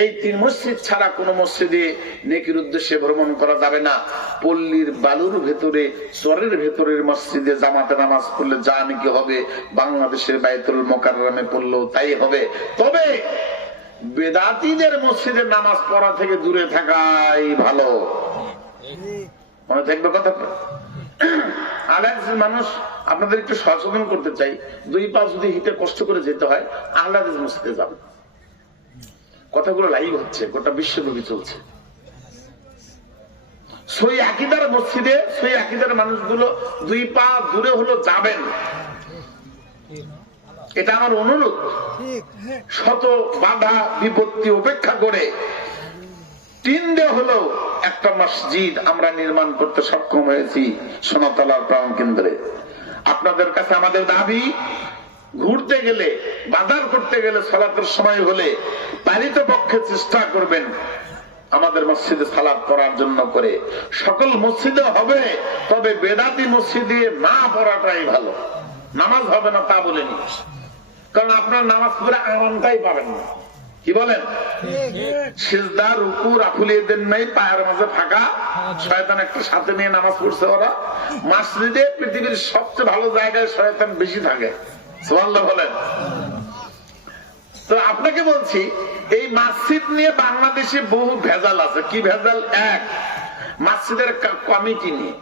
এই 3 মসজিদ ছাড়া কোন মসজিদে নেকির উদ্দেশ্যে ভ্রমণ করা যাবে না। পল্লীর বালুর ভেতরে, চরের ভেতরের মসজিদে জামাতে নামাজ পড়লে যা নাকি হবে, বাংলাদেশের বাইতুল মুকাররমে পড়লেও তাই হবে। তবে বেদাতীদের মসজিদে নামাজ পড়া থেকে দূরে থাকাই ভালো। মনে থাকবে কথা। আহলাদিস মানুষ, আপনাদের একটু সচেতন করতে চাই, 2 পা যদি হিতে কষ্ট করে যেতে হয়, আহলাদিস মসজিদে যাবেন। কথাগুলো লাইভ হচ্ছে, গোটা বিশ্বব্যাপী চলছে। সই আকীদার মসজিদে, সই আকীদার মানুষগুলো 2 পা দূরে হলো যাবেন, এটা আমার অনুরোধ। শত বাধা বিপত্তি উপেক্ষা করে 3 ডে হলো একটা মসজিদ আমরা নির্মাণ করতে সক্ষম হয়েছি সোনাতলার প্রাণ কেন্দ্রে। আপনাদের কাছে আমাদের দাবি, ঘুরতে গেলে, বাজার করতে গেলে, সালাতের সময় হলে পালিত পক্ষে চেষ্টা করবেন আমাদের মসজিদে সালাত পড়ার জন্য করে। সকল মসজিদে হবে, তবে বেদাতি মসজিদে না পড়াটাই ভালো। নামাজ হবে না তা বলেনি, কারণ আপনার নামাজ পড়ে আরামটাই পাবেন না। কি বলেন? সিজদা রুকু রাখুলিয়ে দেন নাই, পায়ের মাঝে ফাঁকা, শয়তান একটা সাথে নিয়ে নামাজ পড়ছে। ওরা মসজিদে পৃথিবীর সবচেয়ে ভালো জায়গায় শয়তান বেশি থাকে। সুবহানাল্লাহ বলেন। তো আপনাকে বলছি, এই মসজিদ নিয়ে বাংলাদেশে বহু ভেজাল আছে। কি ভেজাল? 1, মসজিদের কমিটি নিয়ে।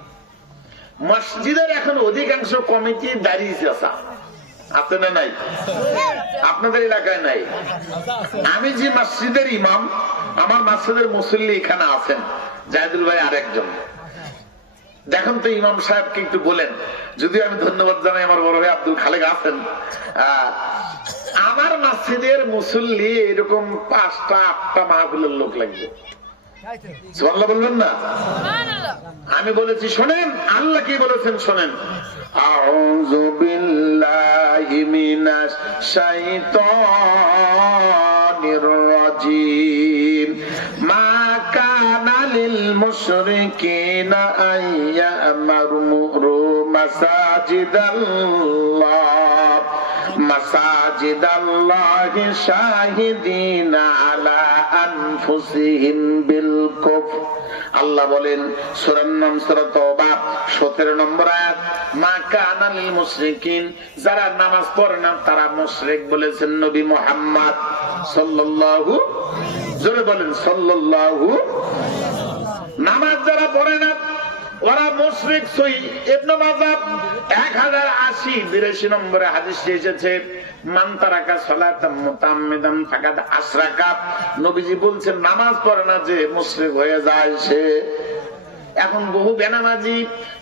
মসজিদের এখন অধিকাংশ কমিটি দাঁড়িয়েছে, আছে না নাই? আপনাদের এলাকায় নাই? আমি যে মসজিদের ইমাম, আমার মসজিদের মুসল্লি এখানে আছেন, জাহিদুল ভাই আরেকজন। দেখুন তো ইমাম সাহেবকে একটু বলেন, যদিও আমি ধন্যবাদ জানাই আমার বড় ভাই আব্দুল খালেক আছেন, আমার মসজিদের মুসল্লি এরকম 5টা 8টা মাহফিলের লোক লাগবে। সুবহানাল্লাহ বলবেন না? আমি বলেছি শোনেন, আল্লাহ কি বলেছেন শোনেন। আউযু বিল্লাহি মিনাশ শাইতানির রাজীম। মা কানা লিল মুশরিকিনা আইয়ামারু মাসাজিদাল্লাহ মাসাজিদাল্লাহি শাহিদিনা আলা আনফুসিহিম বিল কুফর। আল্লাহ বলেন সূরার নাম সূরা তাওবা 17 নম্বর আয়াত, মা কানা লিল মুশরিকিন, যারা নামাজ পড়ে না তারা মুশরিক বলেছেন নবী মুহাম্মদ সাল্লাল্লাহু, জোরে বলেন সাল্লাল্লাহু। নামাজ যারা পড়ে না ওরা মুশরিক। সহিহ ইবনে মাজাহ 1080-82 নম্বরে হাদিসে এসেছে, মান তারাকা সালাতাম মুতাম্মিদান ফাকাদ আশরাকা। নবীজি বলছেন নামাজ পড়ে না যে মুশরিক হয়ে যায় সে। এখন বহু বেনামাজি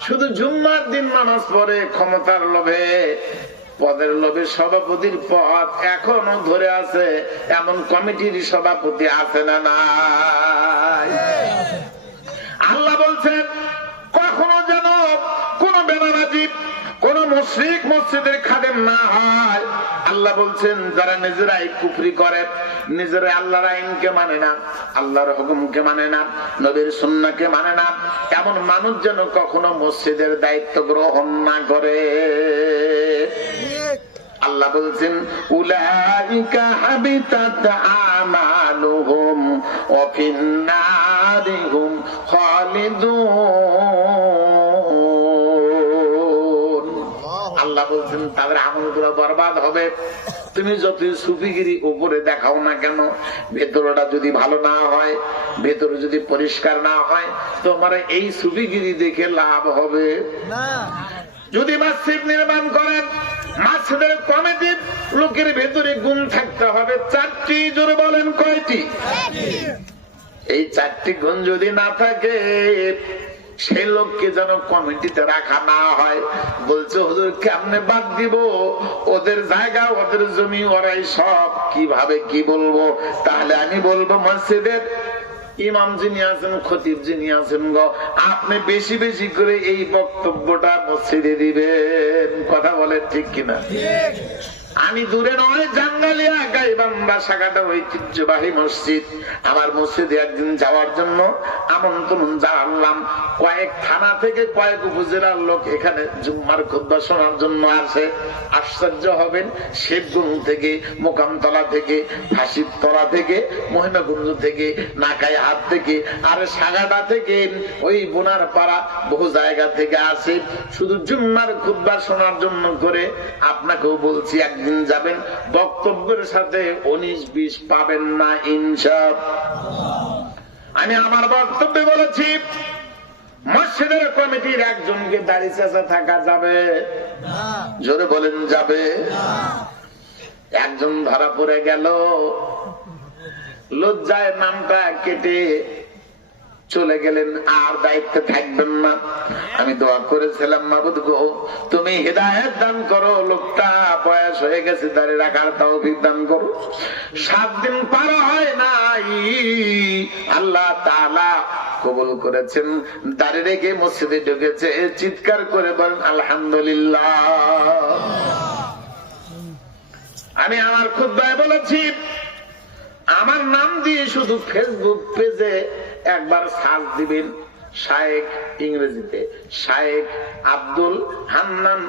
শুধু জুম্মার দিন নামাজ পড়ে, ক্ষমতার লোভে, পদের লোভে সভাপতির পদ এখনো ধরে আছে। এমন কমিটির সভাপতি আছে না নাই? আল্লাহ বলছেন কখনো যেন কোন বেনামাজি, কোন মুশরিক মসজিদের খাদেম না হয়। আল্লাহ বলছেন যারা নিজেরাই কুফরি করে, নিজেরা আল্লাহর আইনকে মানে না, আল্লাহর হুকুমকে মানে না, নবীর সুন্নাহকে মানে না, এমন মানুষ যেন কখনো মসজিদের দায়িত্ব গ্রহণ না করে। আল্লাহ বলছেন উলাইকা হাবিতাত আমালুহুম ওয়া ফিন্নারিহুম খালিদুন। আল্লাহ বলছেন তাদের আমলগুলো বরবাদ হবে। তুমি যত সুফিগিরি উপরে দেখাও না কেন, ভেতরটা যদি ভালো না হয়, ভেতরে যদি পরিষ্কার না হয়, তোমার এই সুফিগিরি দেখে লাভ হবে না। যদি মসজিদ নির্মাণ করেন, মসজিদের কমিটি লোকের ভেতরে গুণ থাকতে হবে 4টি। জোরে বলেন কয়টি? এই 4টি গুণ যদি না থাকে সেই লোককে যেন কমিটিতে রাখা না হয়। বলছে হুজুর কেমনে বাদ দিব? ওদের জায়গা, ওদের জমি, ওরাই সব, কিভাবে কি বলবো? তাহলে আমি বলবো মসজিদের ইমাম যিনি আছেন, খতিব যিনি আছেন গো, আপনি বেশি বেশি করে এই বক্তব্যটা মসজিদে দিবেন। কথা বলেন ঠিক কিনা? আমি দূরে নয়, জাঙ্গালিয়া গাইবান্ধা শাখাটার ঐতিহ্যবাহী মসজিদ। আমার মসজিদে একদিন যাওয়ার জন্য আমন্ত্রণ জানালাম। কয়েক থানা থেকে কয়েক উপজেলার লোক এখানে জুম্মার খুতবা শোনার জন্য আসে। আশ্চর্য হবেন, শেখগুন থেকে, মোকামতলা থেকে, ফাঁসিতলা থেকে, মহিনাকুঞ্জ থেকে, নাকাইহাট থেকে, আর সাগাটা থেকে, ওই বোনার পাড়া, বহু জায়গা থেকে আসে শুধু জুম্মার খুতবা শোনার জন্য করে। আপনাকেও বলছি একদিন যাবেন, বক্তব্যের সাথে 19-20 পাবেন না ইনশাআল্লাহ। আমি আমার বক্তব্যে বলেছি মসজিদের কমিটির একজনকে দাড়ি চাচা থাকা যাবে? জোরে বলেন যাবে? একজন ধরা পড়ে গেল, লজ্জায় নামটা কেটে চলে গেলেন, আর দায়িত্বে থাকবেন না। আমি দোয়া করেছিলাম, মাবুদ গো তুমি হিদায়াত দান করো, লোকটা বয়স হয়ে গেছে, দাঁড়িয়ে রাখার তৌফিক দান করো। 7 দিন পার হয় নাই, আল্লাহ তাআলা কবুল করেছেন, দাঁড়িয়ে রেখে মসজিদে ঢুকেছে। চিৎকার করে বলেন আলহামদুলিল্লাহ। আমি আমার খুতবায় বলেছি, আমার নাম দিয়ে শুধু ফেসবুক পেজে একবার সার্চ দিবেন, শায়েখ, ইংরেজিতে শায়েখ আব্দুল হান্নান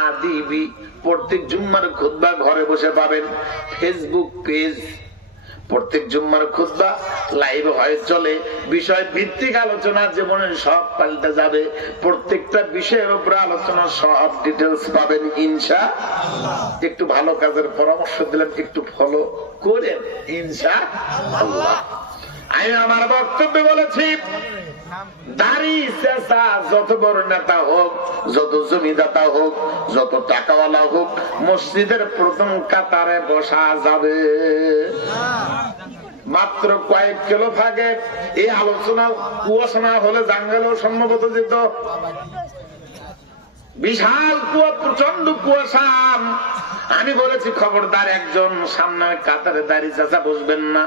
আদিবি। প্রত্যেক জুম্মার খুতবা ঘরে বসে পাবেন। ফেসবুক পেজ, প্রত্যেক জুম্মার খুতবা লাইভ হয়ে চলে। বিষয় ভিত্তিক আলোচনা, জীবনের সব পাল্টে যাবে। প্রত্যেকটা বিষয়ের উপরে আলোচনা, সব ডিটেলস পাবেন ইনশাআল্লাহ। একটু ভালো কাজের পরামর্শ দিলেন, একটু ফলো করেন ইনশাআল্লাহ। আমি আমার বক্তব্যে বলেছি, দাড়ি চাচা যত বড় নেতা হোক, যত জমিদাতা হোক, যত টাকাওয়ালা হোক, মসজিদের প্রথম কাতারে বসা যাবে। মাত্র কয়েক কিলো ভাগে এই আলোচনা কুয়াশা না হলে জাঙ্গালেও সম্ভবত যেত। বিশাল কুয়া, প্রচন্ড কুয়াশা। আমি বলেছি খবরদার একজন সামনে কাতারে দাড়ি চাচা বসবেন না।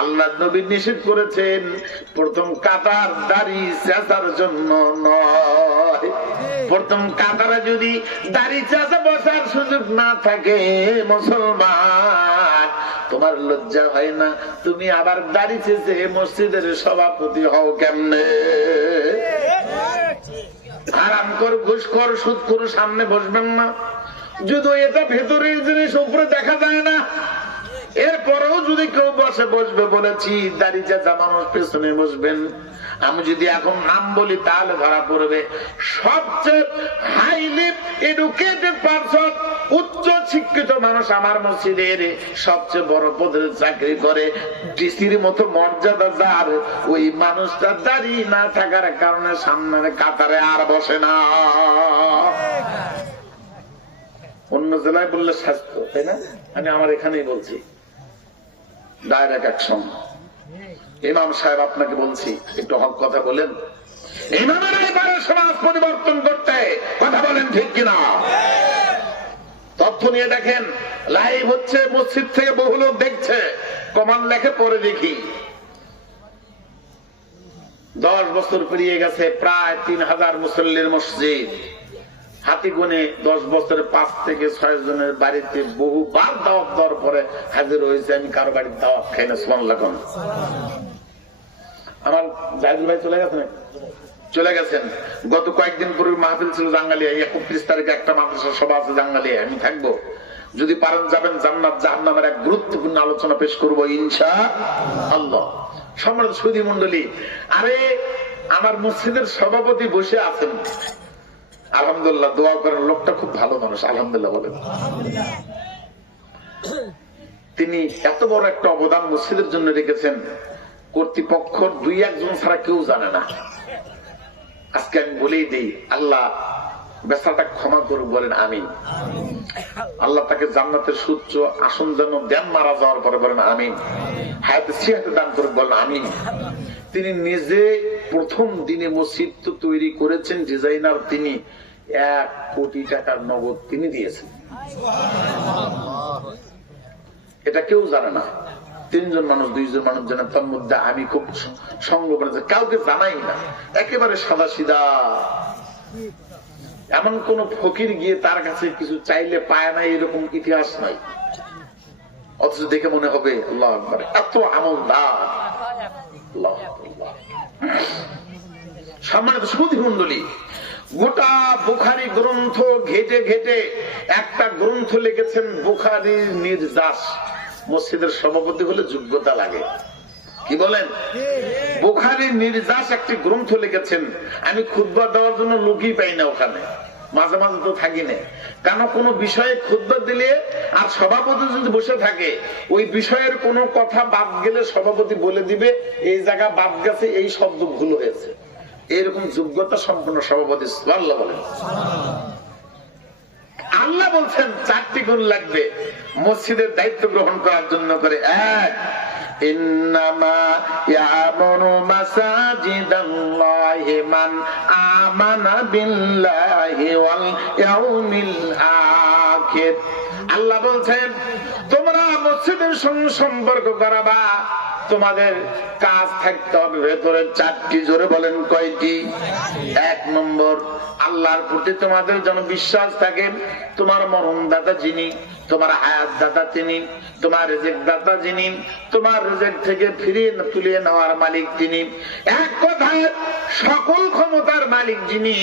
আল্লাহ নবী নিষেধ করেছেন, প্রথম কাতার দাড়ি চাচার জন্য নয়। প্রথম কাতারে যদি দাড়ি চাচা বসার সুযোগ না থাকে, মুসলমান তোমার লজ্জা হয় না? তুমি আবার দাড়ি চেঁচে মসজিদের সভাপতি হও কেমনে? হারামখোর, ঘুষখোর, সুদখোর সামনে বসবেন না। যদি এটা ভেতরের জিনিস, উপরে দেখা যায় না, এরপরেও যদি কেউ বসে বসবে বলেছি, দাড়ি চাচা মানুষ পেছনে বসবেন। আমি যদি এখন নাম বলি তাহলে ধরা পড়বে। সবচেয়ে হাইলি এডুকেটেড পারসন, উচ্চ শিক্ষিত মানুষ আমার মসজিদের, সবচেয়ে বড় পদের চাকরি করে, ডিসির মতো মর্যাদা যার, ওই মানুষটা দাড়ি না থাকার কারণে সামনের কাতারে আর বসে না। অন্য জেলায় বললে স্বাস্থ্য, তাই না? আমি আমার এখানেই বলছি ডাইরেক্ট অ্যাকশন। ইমাম সাহেব আপনাকে বলছি, একটু হক কথা বলেন। ইমামেরাই পারে সমাজ পরিবর্তন করতে, কথা বলেন ঠিক কিনা? তথ্য নিয়ে দেখেন, লাইভ হচ্ছে, মসজিদ থেকে বহু লোক দেখছে। কমান লেখে পরে দেখি 10 বছর পেরিয়ে গেছে, প্রায় 3000 মুসল্লির মসজিদ। হাতি গুনে 10 বছরে 5 থেকে 6 জনের বাড়িতে বহুবার দাওয়াত দেওয়ার পরে হাজির হয়েছে। আমি কারো বাড়ির দাওয়াত খাই না। সুবহানাল্লাহ। আমার জাহিদুল ভাই চলে গেছেন, চলে গেছেন। গত কয়েকদিন পরে মাহফিল ছিল জাঙ্গালিয়ায়, 31 তারিখে একটা মাদ্রাসার সভা আছে জাঙ্গালিয়ায়, আমি থাকবো। যদি পারেন যাবেন। জান্নাত জাহান্নামের এক গুরুত্বপূর্ণ আলোচনা পেশ করবো ইনশাআল্লাহ। সম্মানিত সুধী মন্ডলী, আরে আমার মসজিদের সভাপতি বসে আছেন, আলহামদুলিল্লাহ, দোয়া করেন। লোকটা খুব ভালো মানুষ, আলহামদুলিল্লাহ বলেন। তিনি এত বড় একটা অবদান মসজিদের জন্য রেখেছেন, কর্তৃপক্ষ 2-1 জন ছাড়া কেউ জানে না। আজকে আমি বলেই দিই, আল্লাহ বেচারাটা ক্ষমা করুক, বলেন আমিন। আল্লাহ তাকে জান্নাতের সুচ্চ আসন যেন দেন মারা যাওয়ার পরে, বলেন আমিন। হায়াতে সিহাতে দান করুক, বলেন আমিন। তিনি নিজে প্রথম দিনে মসজিদ তো তৈরি করেছেন, ডিজাইনার তিনি, 1 কোটি টাকার নগদ তিনি দিয়েছেন। এটা কেউ জানে না, 3 জন মানুষ 2 জন মানুষ জানে, তার মধ্যে আমি খুব সঙ্গ করেছি, কাউকে জানাই না, একেবারে সাদা সিধা। এমন কোন ফকির গিয়ে তার কাছে কিছু চাইলে পায় না এরকম ইতিহাস নাই। অথচ দেখে মনে হবে আল্লাহু আকবার, এত আমলদার। আল্লাহু আকবার। সম্মানিত সুধী মণ্ডলী, গোটা বুখারী গ্রন্থ ঘেটে ঘেটে একটা গ্রন্থ লিখেছেন বুখারীর নির্যাস। মসজিদের সভাপতি হলে যোগ্যতা লাগে, কি বলেন? বুখারীর নির্যাস একটি গ্রন্থ লিখেছেন। আমি খুতবা দেওয়ার জন্য লোকই পাই না ওখানে, মাঝে মাঝে তো থাকি না, কেন কোনো বিষয়ে খুতবা দিলে আর সভাপতি যদি বসে থাকে, ওই বিষয়ের কোনো কথা বাদ গেলে সভাপতি বলে দিবে এই জায়গা বাদ গেছে, এই শব্দ ভুল হয়েছে। এরকম যোগ্যতা সম্পন্ন সভাপতি সুবহানাল্লাহ বলেন। আল্লাহ বলছেন 4টি গুণ লাগবে মসজিদের দায়িত্ব গ্রহণ করার জন্য করে। 1, ইন্নামা ইয়ামুরু মাসাজিদাল্লাহি মান আমানা বিল্লাহি ওয়াল ইয়াউমিল আখির। আল্লাহ বলছেন তোমরা মসজিদের সঙ্গে সম্পর্ক করাবা, তোমাদের কাজ থাকতে হবে ভেতরে 4টি। জোরে বলেন কয়টি? 1 নম্বর, আল্লাহর প্রতি তোমাদের যেন বিশ্বাস থাকে। তোমার মরণদাতা যিনি, তোমার হায়াত দাতা তিনি, তোমার রিজিক দাতা যিনি, তোমার রিজিক থেকে ফিরিয়ে তুলিয়ে নেওয়ার মালিক তিনি, এক কথায় সকল ক্ষমতার মালিক যিনি।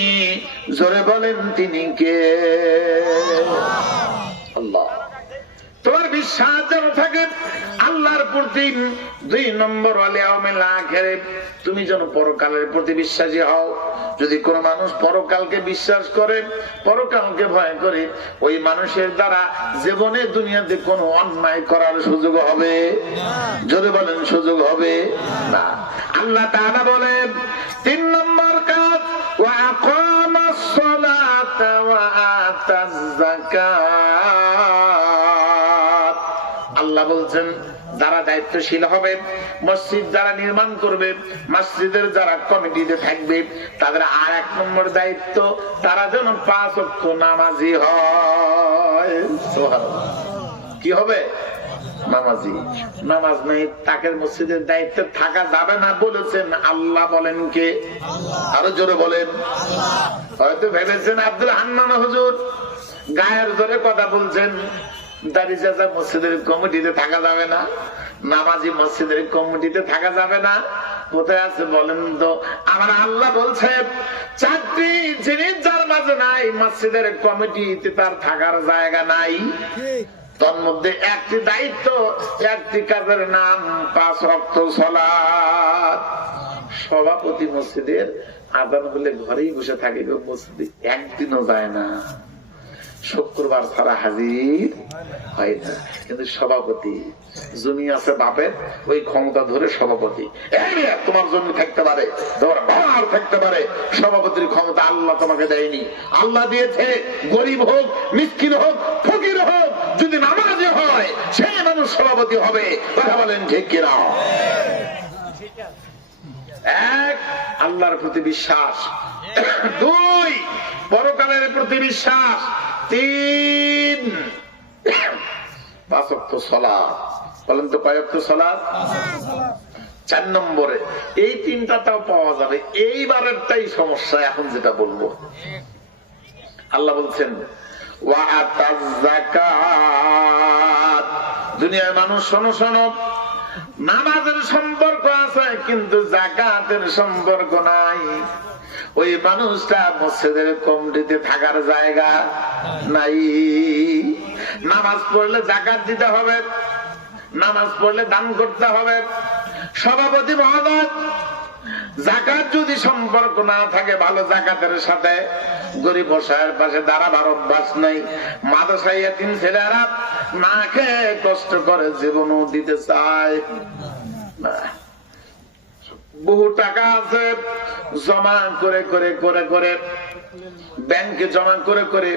জোরে বলেন তিনি কে? আল্লাহ। তোমার বিশ্বাস যেন থাকে আল্লাহর প্রতি। 2 নম্বর, ওয়াল ইয়াউমিল আখির, তুমি যেন পরকালের প্রতি বিশ্বাসী হও। যদি কোন মানুষ পরকালকে বিশ্বাস করে, পরকালকে ভয় করে, ওই মানুষের দ্বারা জীবনে দুনিয়াতে কোনো অন্যায় করার সুযোগ হবে? যদি বলেন সুযোগ হবে না। আল্লাহ তাআলা বলেন 3 নম্বর কাজ, ওয়া আকামাস সালাতা ওয়া আতাজ যাকাত। আল্লাহ বলছেন যারা দায়িত্বশীল হবে, মসজিদ যারা নির্মাণ করবে, মসজিদের যারা কমিটিতে থাকবে, তাদের আর 1 নম্বর দায়িত্ব, তারা যেন 5 ওয়াক্ত নামাজি হয়। সুবহানাল্লাহ। কি হবে? নামাজি। নামাজ নেই তাকে মসজিদের দায়িত্বে থাকা যাবে না বলেছেন আল্লাহ। বলেন কে? আরো জোরে বলেন। হয়তো ভেবেছেন আব্দুল হান্নান হুজুর গায়ের জোরে কথা বলছেন, দাড়ি চাচা মসজিদের কমিটিতে থাকা যাবে না, নামাজি মসজিদের কমিটিতে থাকা যাবে না। কোথায় আছে বলেন তো? আমার আল্লাহ বলছে 4টি জিনিস যার মাঝে নাই, মসজিদের কমিটিতে তার থাকার জায়গা নাই। তার মধ্যে 1টি দায়িত্ব, 1টি কাজের নাম 5 ওয়াক্ত সালাত। সভাপতি মসজিদের আযান হলে ঘরেই বসে থাকে, মসজিদে একদিনও যায় না, শুক্রবার ছাড়া হাজির হয় না। কিন্তু সভাপতি জমি আছে বাপের, ওই ক্ষমতা ধরে সভাপতি, তোমার জমি থাকতে পারে, তোমার বাবার থাকতে পারে, সভাপতির ক্ষমতা আল্লাহ তোমাকে দেয়নি। আল্লাহ দিয়েছে গরিব হোক, মিসকিন হোক, ফকির হোক, যদি নামাজি হয় সেই মানুষ সভাপতি হবে। কথা বলেন ঠিক কিনা? 1, আল্লাহর প্রতি বিশ্বাস। 2, পরকালের প্রতি বিশ্বাস। 3, 5 ওয়াক্ত সালাত। বলেন তো কয় ওয়াক্ত সালাত? 4 নম্বরে এই 3টাও পাওয়া যাবে। এইবারেরটাই সমস্যা। এখন যেটা বলবো, আল্লাহ বলছেন ওয়া আতাজ যাকাত। দুনিয়ার মানুষ শোনো শোনো, নামাজের সম্পর্ক আছে কিন্তু যাকাতের সম্পর্ক নাই। ওই মানুষটা মসজিদের কমিটিতে থাকার জায়গা নাই। নামাজ পড়লে যাকাত দিতে হবে, নামাজ পড়লে দান করতে হবে। সভাপতি মহোদয়, যাকাত যদি সম্পর্ক না থাকে ভালো জাকাতের সাথে, গরিব অসহায়ের পাশে দাঁড়াবার অভ্যাস নাই। মাদ্রাসায় এতিম ছেলেরা না খেয়ে কষ্ট করে, জীবনও দিতে চায় না। বহু টাকা আছে, জমা করে করে করে করে ব্যাংকে জমা করে করে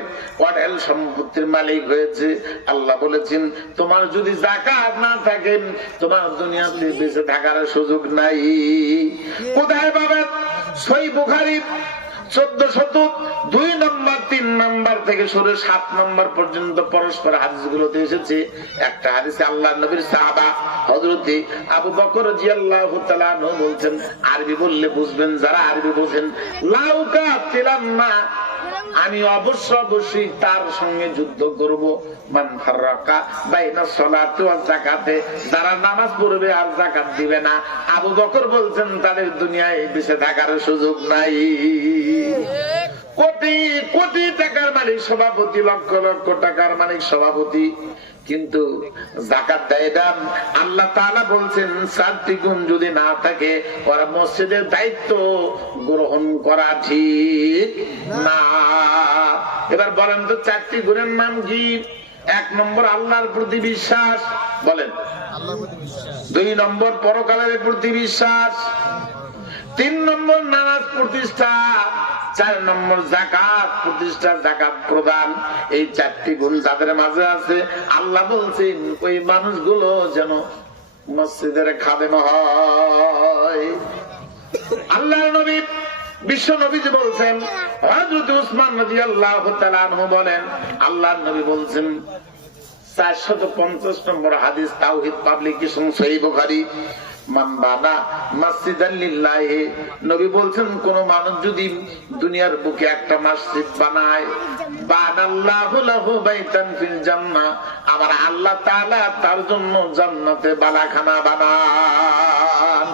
অঢেল সম্পত্তির মালিক হয়েছে। আল্লাহ বলেছেন তোমার যদি যাকাত না থাকে তোমার দুনিয়াতে বেঁচে থাকার সুযোগ নাই। কোথায় পাবেন? সহিহ বুখারী 1402 নম্বর 3 নম্বর থেকে শুরু 7 নম্বর পর্যন্ত পরস্পর হাদিসগুলোতে এসেছে। একটা হাদিসে আল্লাহর নবীর সাহাবা হযরত আবু বকর রাদিয়াল্লাহু তাআলা আনহু বলছেন, আরবি বললে বুঝবেন যারা আরবি বোঝেন, লাউকা তিলাম্মা, আমি অবশ্যই তার সঙ্গে যুদ্ধ করব। মান ফাররাকা বাইনা সালাতি ওয়া যাকাতে, যারা নামাজ পড়বে আর যাকাত দিবে না, আবু বকর বলছেন তাদের দুনিয়ায় বেঁচে থাকার সুযোগ নাই। কোটি কোটি টাকার মালিক সভাপতি, লক্ষ লক্ষ টাকার মালিক সভাপতি, কিন্তু যাকাত দেয় না। আল্লাহ তাআলা বলছেন 4টি গুণ যদি না থাকে ওরা মসজিদের দায়িত্ব গ্রহণ করা ঠিক না। এবার বলেন তো 4টি গুণের নাম কি? 1 নম্বর আল্লাহর প্রতি বিশ্বাস, বলেন। 2 নম্বর পরকালের প্রতি বিশ্বাস। 3 নম্বর নামাজ প্রতিষ্ঠা। 4 নম্বর যাকাত প্রতিষ্ঠা, যাকাত প্রদান। এই 4টি গুণ যাদের মাঝে আছে আল্লাহ বলছেন ওই মানুষগুলো যেন মসজিদের খাদেম হয়। আল্লাহর নবী বিশ্ব নবীজি বলছেন, হযরত উসমান রাদিয়াল্লাহু তাআলা আনহু বলেন, আল্লাহর নবী বলছেন 450 নম্বর হাদিস, তাওহীদ পাবলিকেশন সহিহ বুখারী, মান বানা মসজিদান লিল্লাহি, নবী বলছেন কোন মানুষ যদি দুনিয়ার বুকে একটা মসজিদ বানায়, বানাল্লাহু লাহু বাইতান ফিল জান্নাহ, আমার আল্লাহ তাআলা তার জন্য জান্নাতে বালাখানা বানান।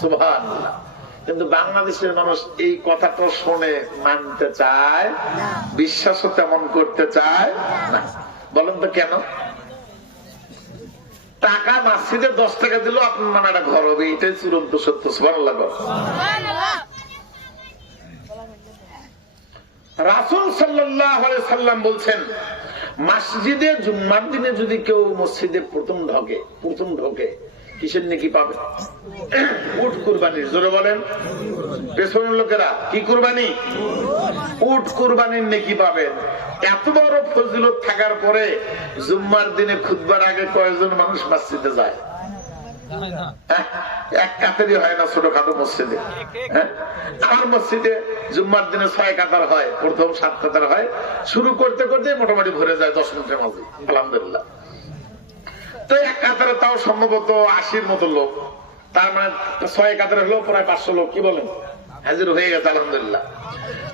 সুবহানাল্লাহ। কিন্তু বাংলাদেশের মানুষ এই কথাটা শুনে মানতে চায়, বিশ্বাসও তেমন করতে চায় না। বলেন তো কেন? টাকা মসজিদে 10 টাকা দিলেও আপনার মানে একটা ঘর হবে, এটাই চূড়ান্ত সত্য। সুবহানাল্লাহ। রাসূল সাল্লাল্লাহু আলাইহি সাল্লাম বলছেন, মসজিদে জুম্মার দিনে যদি কেউ মসজিদে প্রথম ঢোকে কিসের নেকি পাবে? উট কুরবানির। জোরে বলেন। পেছনের লোকেরা কি কুরবানি? উট কুরবানির নেকি পাবেন। এত বড় ফজিলত থাকার পরে জুম্মার দিনে খুতবার আগে কয়েকজন মানুষ মসজিদে যায়? এক কাতারই হয় না ছোটখাটো মসজিদে। আমার মসজিদে জুম্মার দিনে 6 কাতার হয়, প্রথম 7 কাতার হয়, শুরু করতে করতে মোটামুটি ভরে যায় 10 মিনিটের মাঝে। আলহামদুলিল্লাহ। তো এক কাতারে তাও সম্ভবত 80-র মতো লোক, তার মানে 6 কাতারে হলো প্রায় 500 লোক কি বলেন হাজির হয়ে গেছে। আলহামদুলিল্লাহ।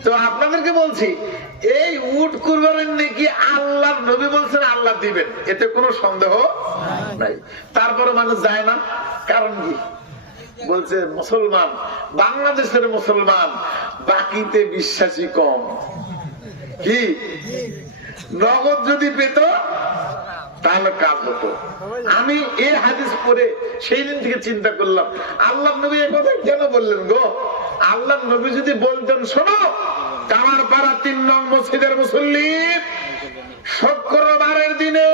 তো আপনাদেরকে বলছি এই উট কুরবানির নাকি আল্লাহর নবী বলছেন আল্লাহ দিবেন, এতে কোনো সন্দেহ নাই। তারপরে মানুষ যায় না, কারণ কি? বলছে মুসলমান, বাংলাদেশের মুসলমান বাকিতে বিশ্বাসী কম। কি নগদ যদি পেত তাহলে কাজ হতো। আমি এই হাদিস পড়ে সেই দিন থেকে চিন্তা করলাম, আল্লাহ নবী এই কথা কেন বললেন গো? আল্লাহ নবী যদি বলতেন, শোনো কামারপাড়া 3 নং মসজিদের মুসল্লি, শুক্রবারের দিনে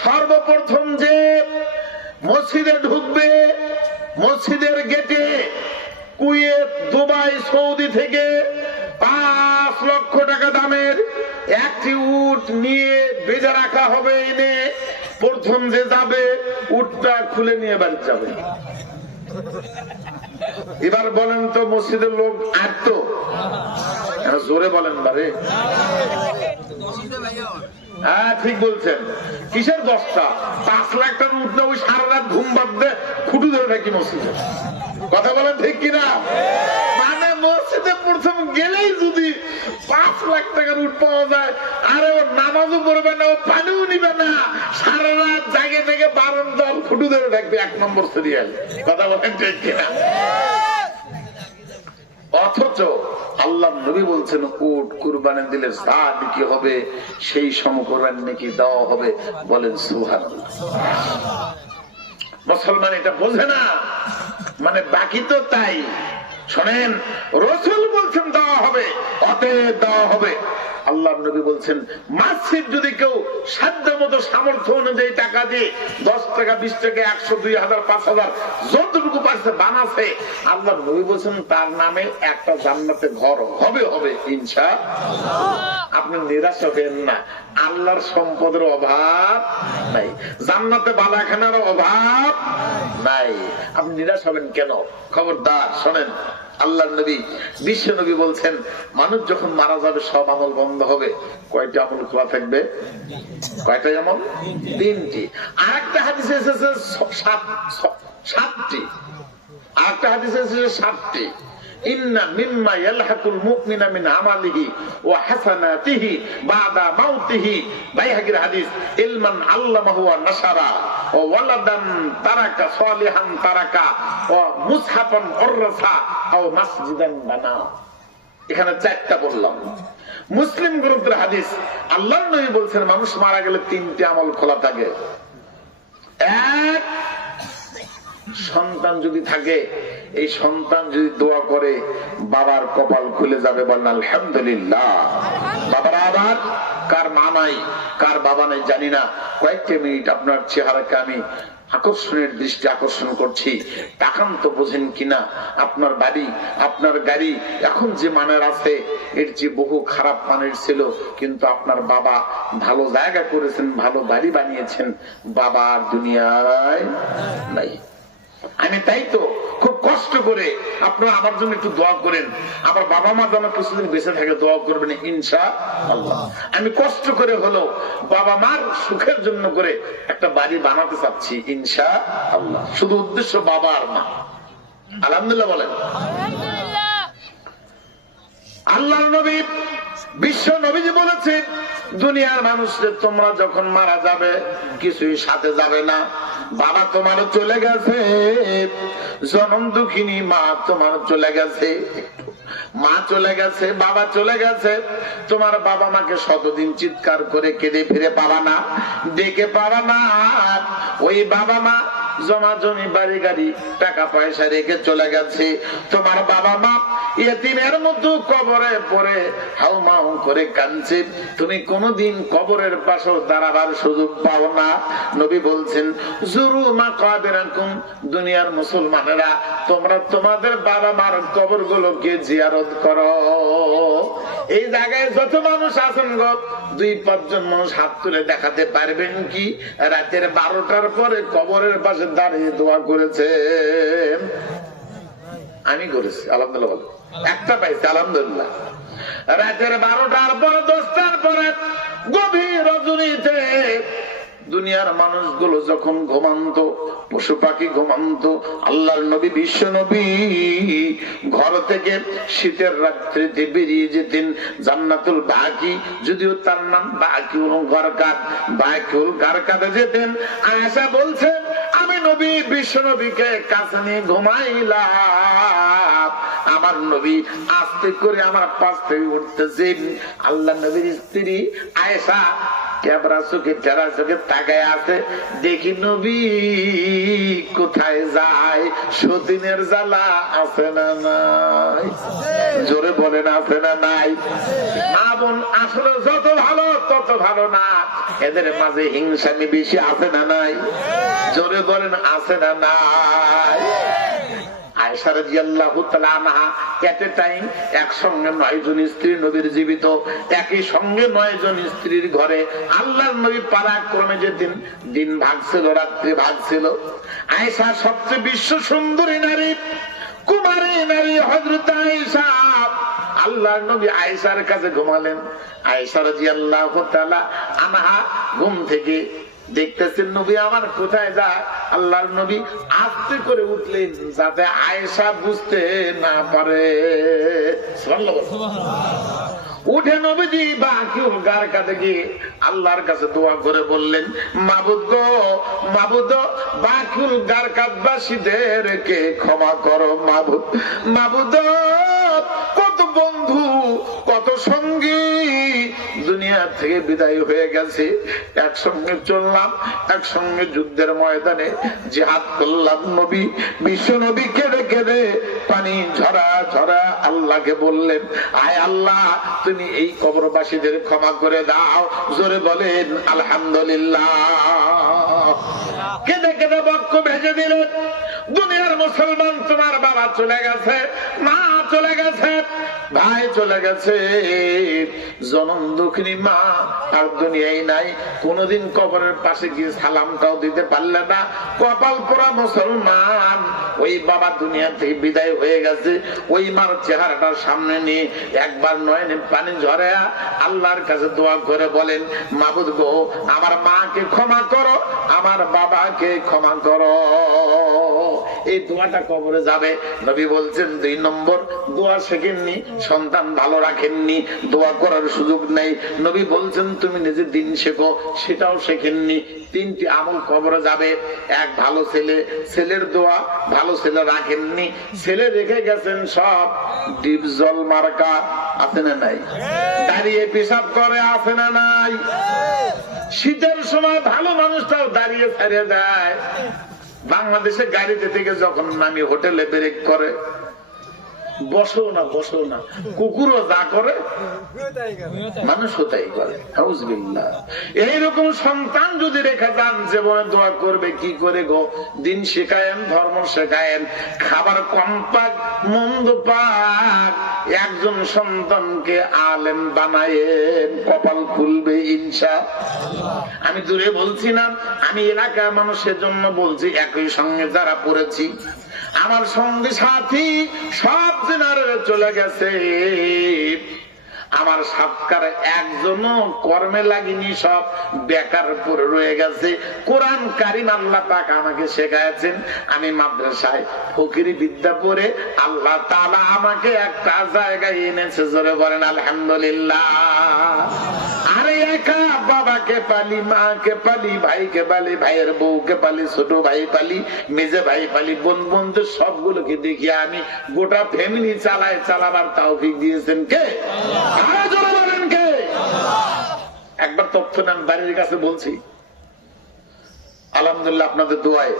সর্বপ্রথম যে মসজিদে ঢুকবে, মসজিদের গেটে কুয়েত, দুবাই, সৌদি থেকে 5 লক্ষ টাকা দামের একটি উট নিয়ে বেঁধে রাখা হবে, এনে প্রথম যে যাবে উটটা খুলে নিয়ে বাড়ি যাবে। এবার বলেন তো মসজিদের লোক আসতো? জোরে বলেন বারে। হ্যাঁ ঠিক বলছেন। কিসের 10টা? 5 লাখ টাকা উঠ না, ওই সারা রাত ঘুম বাদ দে খুঁটু ধরে থাকি মসজিদে। কথা বলেন ঠিক কিনা? মানে মসজিদে প্রথম গেলেই যদি 5 লাখ টাকার উঠ পাওয়া যায়, আরে ও নামাজও পড়বে না, ও পানিও নিবে না, সারা রাত জাগে থেকে বারান্দার খুঁটু ধরে থাকবে 1 নম্বর সিরিয়াল। কথা বলেন ঠিক কিনা? অথচ আল্লাহ নবী বলছেন উট কুরবানি দিলে যা নেকি হবে সেই সমপরিমাণ নেকি দেওয়া হবে। বলেন সুবহানাল্লাহ। মুসলমান এটা বোঝে না, মানে বাকি তো তাই। শোনেন, রাসূল বলছেন দেওয়া হবে, অতএব দেওয়া হবে। আল্লাহ নবী বলছেন মসজিদ যদি কেউ সাধ্য মতো সামর্থ্য অনুযায়ী টাকা দিয়ে 10 টাকা 20 টাকা 100 2000 5000 যতটুকু পারছে বানাছে। আল্লাহ নবী বলেছেন তার নামে একটা জান্নাতে ঘর হবে হবে ইনশাআল্লাহ। আপনি নিরাশ হবেন না, আল্লাহর সম্পদের অভাব নাই, জান্নাতে বালাখানার অভাব নাই, আপনি নিরাশ হবেন কেন? খবরদার শোনেন, আল্লাহর নবী বিশ্ব নবী বলছেন মানুষ যখন মারা যাবে সব আমল বন্ধ হবে, কয়টা আমল খোলা থাকবে? কয়টা আমল? 3টি। আরেকটা হাদিসে এসেছে 7টি। আরেকটা হাদিসে এসেছে 7টি। ইন্না মিম্মা ইয়ালহাকুল মুমিনা মিন আমালিহি ওয়া হাসানাতিহি বাদা মাউতিহি, বাইহাকির হাদিস, ইলমান আল্লামাহু ওয়া নাশারা ওয়া ওয়ালাদান তারাকা সালিহান তারাকা ওয়া মুসহাফান ওয়ারাসা আও মাসজিদান বানা। এখানে 4টা বললাম। মুসলিম গ্রন্থের হাদিস, আল্লাহর নবী বলছেন মানুষ মারা গেলে 3টি আমল খোলা থাকে। এক, সন্তান যদি থাকে, এই সন্তান যদি দোয়া করে বাবার কপাল খুলে যাবে, বলেন আলহামদুলিল্লাহ। বাবারা আবার কার মা নাই কার বাবা নাই জানি না, কয়েকটা মিনিট আপনার চেহারাকে আমি আকর্ষণের দৃষ্টি আকর্ষণ করছি, তাকান তো বোঝেন কিনা। আপনার বাড়ি আপনার গাড়ি এখন যে মানের আছে এর যে বহু খারাপ মানের ছিল, কিন্তু আপনার বাবা ভালো জায়গা করেছেন, ভালো বাড়ি বানিয়েছেন, বাবা আর দুনিয়ায় নাই। আমি তাই তো খুব কষ্ট করে আপনারা আমার জন্য একটু দোয়া করেন, আমার বাবা মা যেন কিছুদিন বেঁচে থাকে, দোয়া করবেন ইনশাআল্লাহ। আমি কষ্ট করে হলো বাবা মার সুখের জন্য করে একটা বাড়ি বানাতে চাচ্ছি ইনশাআল্লাহ, শুধু উদ্দেশ্য বাবা আর মা। আলহামদুলিল্লাহ বলেন। আল্লাহর নবী বিশ্ব নবীজি বলেছেন দুনিয়ার মানুষদের তোমরা যখন মারা যাবে কিছুই সাথে যাবে না। বাবা তোমার চলে গেছে, জনম দুঃখিনী মা তোমার চলে গেছে, মা চলে গেছে, বাবা চলে গেছে। তোমার বাবা মাকে শতদিন চিৎকার করে কেঁদে ফিরে পাবা না, ডেকে পাবা না। ওই বাবা মা জমা জমি বাড়ি গাড়ি টাকা পয়সা রেখে চলে গেছে। তোমার বাবা মা ইয়েতিমের মতো কবরে পড়ে হাউমাউ করে কাঁদছে, তুমি কোনদিন কবরের পাশে দাঁড়াবার সুযোগ পাও না। নবী বলছেন জুরু মাকাবিরাকুম, দুনিয়ার মুসলমানেরা তোমরা তোমাদের বাবা মার কবর গুলোকে জিয়ারত করো। এই জায়গায় যত মানুষ আছেন গো, 2-5 জন মানুষ হাত তুলে দেখাতে পারবেন কি রাতের 12টার পরে কবরের পাশে দাঁড়িয়ে দোয়া করেছে? আমি করেছি আলহামদুলিল্লাহ, একটা পাইছি আলহামদুলিল্লাহ। রাতের 12টার পরে 10টার পরে গভীর রজনীতে দুনিয়ার মানুষগুলো যখন ঘুমান্ত, পশু পাখি ঘুমান্ত, আল্লাহর নবী বিশ্ব নবী ঘর থেকে শীতের রাত্রিতে বেরিয়ে যেতেন জান্নাতুল বাকি, যদিও তার নাম বাকিউল গারকাদ, বাকিউল গারকাদে যেতেন। আয়েশা বলছেন আমি নবী বিশ্ব নবীকে কাছে নিয়ে ঘুমাইলাম, আমার নবী আস্তে করে আমার পাশ থেকে উঠতেছেন। আল্লাহ নবীর স্ত্রী আয়েশা ক্যাবরা চোখে টেরা চোখে তাকায় আছে, দেখি নবী কোথায় যায়, সতীনের জ্বালা আছে না নাই? জোরে বলেন আছে না নাই? মা বোন আসলে যত ভালো তত ভালো না, এদের মাঝে হিংসামি বেশি আছে না নাই? জোরে বলেন আছে না নাই? আয়েশা রাদিয়াল্লাহু তাআলা আনহা এট এ টাইম একসঙ্গে 9 জন স্ত্রী নবীর জীবিত, একই সঙ্গে 9 জন স্ত্রীর ঘরে আল্লাহর নবী পরাক্রমে যেদিন দিন ভাগ ছিল রাত্রি ভাগ ছিল। আয়েশা সবচেয়ে বিশ্ব সুন্দরী নারী, কুমারী নারী হযরত আয়েশা। আল্লাহর নবী আয়েশার কাছে ঘুমালেন। আয়েশা রাদিয়াল্লাহু তাআলা আনহা ঘুম থেকে দেখতেছেন নবী আমার কোথায় যায়। আল্লাহর নবী আস্তে করে উঠলেন যাতে আয়েশা বুঝতে না পারে। উঠে নবীজি বাকিউল গারকাদে গিয়ে আল্লাহর কাছে দোয়া করে বললেন মাবুদ গো মাবুদ, বাকিউল গারকাদবাসীদেরকে ক্ষমা করো মাবুদ। মাবুদ কত বন্ধু কত সঙ্গী দুনিয়া দুনিয়া থেকে বিদায় হয়ে গেছে, একসঙ্গে চললাম, একসঙ্গে যুদ্ধের ময়দানে জিহাদ করলাম। নবী, বিশ্ব নবী কেঁদে কেঁদে পানি ঝরা ঝরা আল্লাহকে বললেন, আয় আল্লাহ, তুমি এই কবরবাসীদের ক্ষমা করে দাও। জোরে বলেন আলহামদুলিল্লাহ। কেঁদে কেঁদে বক্ষ ভেজে দিলেন। দুনিয়ার মুসলমান, তোমার বাবা চলে গেছে, মা চলে গেছে, ভাই চলে গেছে, জনম দুঃখিনী মা আর দুনিয়ায় নাই। কোনদিন কবরের পাশে গিয়ে সালামটাও দিতে পারলে না। কপাল পোড়া মুসলমান, ওই বাবা দুনিয়া থেকে বিদায় হয়ে গেছে, ওই মার চেহারাটার সামনে নিয়ে একবার নয়নে পানি ঝরে আল্লাহর কাছে দোয়া করে বলেন, মাবুদ গো, আমার মাকে ক্ষমা করো, আমার বাবাকে ক্ষমা করো। এই দোয়াটা কবরে যাবে। নবী বলছেন 2 নম্বর, দোয়া শেখেননি, সন্তান ভালো রাখেননি, দোয়া করার সুযোগ নেই। নবী বলছেন তুমি নিজে দিন শেখো, সেটাও শেখেননি। 3টি আমল কবরে যাবে। এক, ভালো ছেলে, ছেলের দোয়া, ভালো ছেলে রাখেননি, ছেলে রেখে গেছেন সব ডিপ জল মার্কা, আছে না নাই? দাঁড়িয়ে পেশাব করে, আছে না নাই? শীতের সময় ভালো মানুষটাও দাঁড়িয়ে ছেড়ে দেয়। বাংলাদেশে গাড়িতে থেকে যখন নামি হোটেলে ব্রেক করে, বসো না বসো না, কুকুরও যা করে মানুষও তাই করে। এইরকম সন্তান যদি রেখে যান, জীবনে দোয়া করবে কি করে গো? দিন শেখায়েন, ধর্ম শেখায়েন, খাবার কম পাক, মন্দ পাক, একজন সন্তানকে আলেম বানায়েন, কপাল খুলবে ইনশাআল্লাহ। আমি দূরে বলছি না, আমি এলাকার মানুষের জন্য বলছি। একই সঙ্গে যারা পড়েছি, আমার সঙ্গে সাথী সব জেনারে চলে গেছে, আমার সাতকার একজনও কর্মে লাগেনি, সব বেকার পরে রয়ে গেছে। কোরআন কারীম আল্লাহ পাক আমাকে শেখাচ্ছেন, আমি মাদ্রাসায় ফকিরি বিদ্যা পড়ে আল্লাহ তাআলা আমাকে একটা জায়গায় এনেছে। জোরে বলেন আলহামদুলিল্লাহ। আরে একা বাবাকে পালি, মাকে পালি, ভাইকে পালি, ভাইয়ের বউকে পালি, ছোট ভাই পালি, মেজে ভাই পালি, বোন বন্ধু সবগুলোকে দেখি আমি গোটা ফ্যামিলি চালাবার তৌফিক দিয়েছেন কে? কে? একবার তথ্য নেন, বাড়ির কাছে বলছি। আলহামদুলিল্লাহ আপনাদের দোয়ায়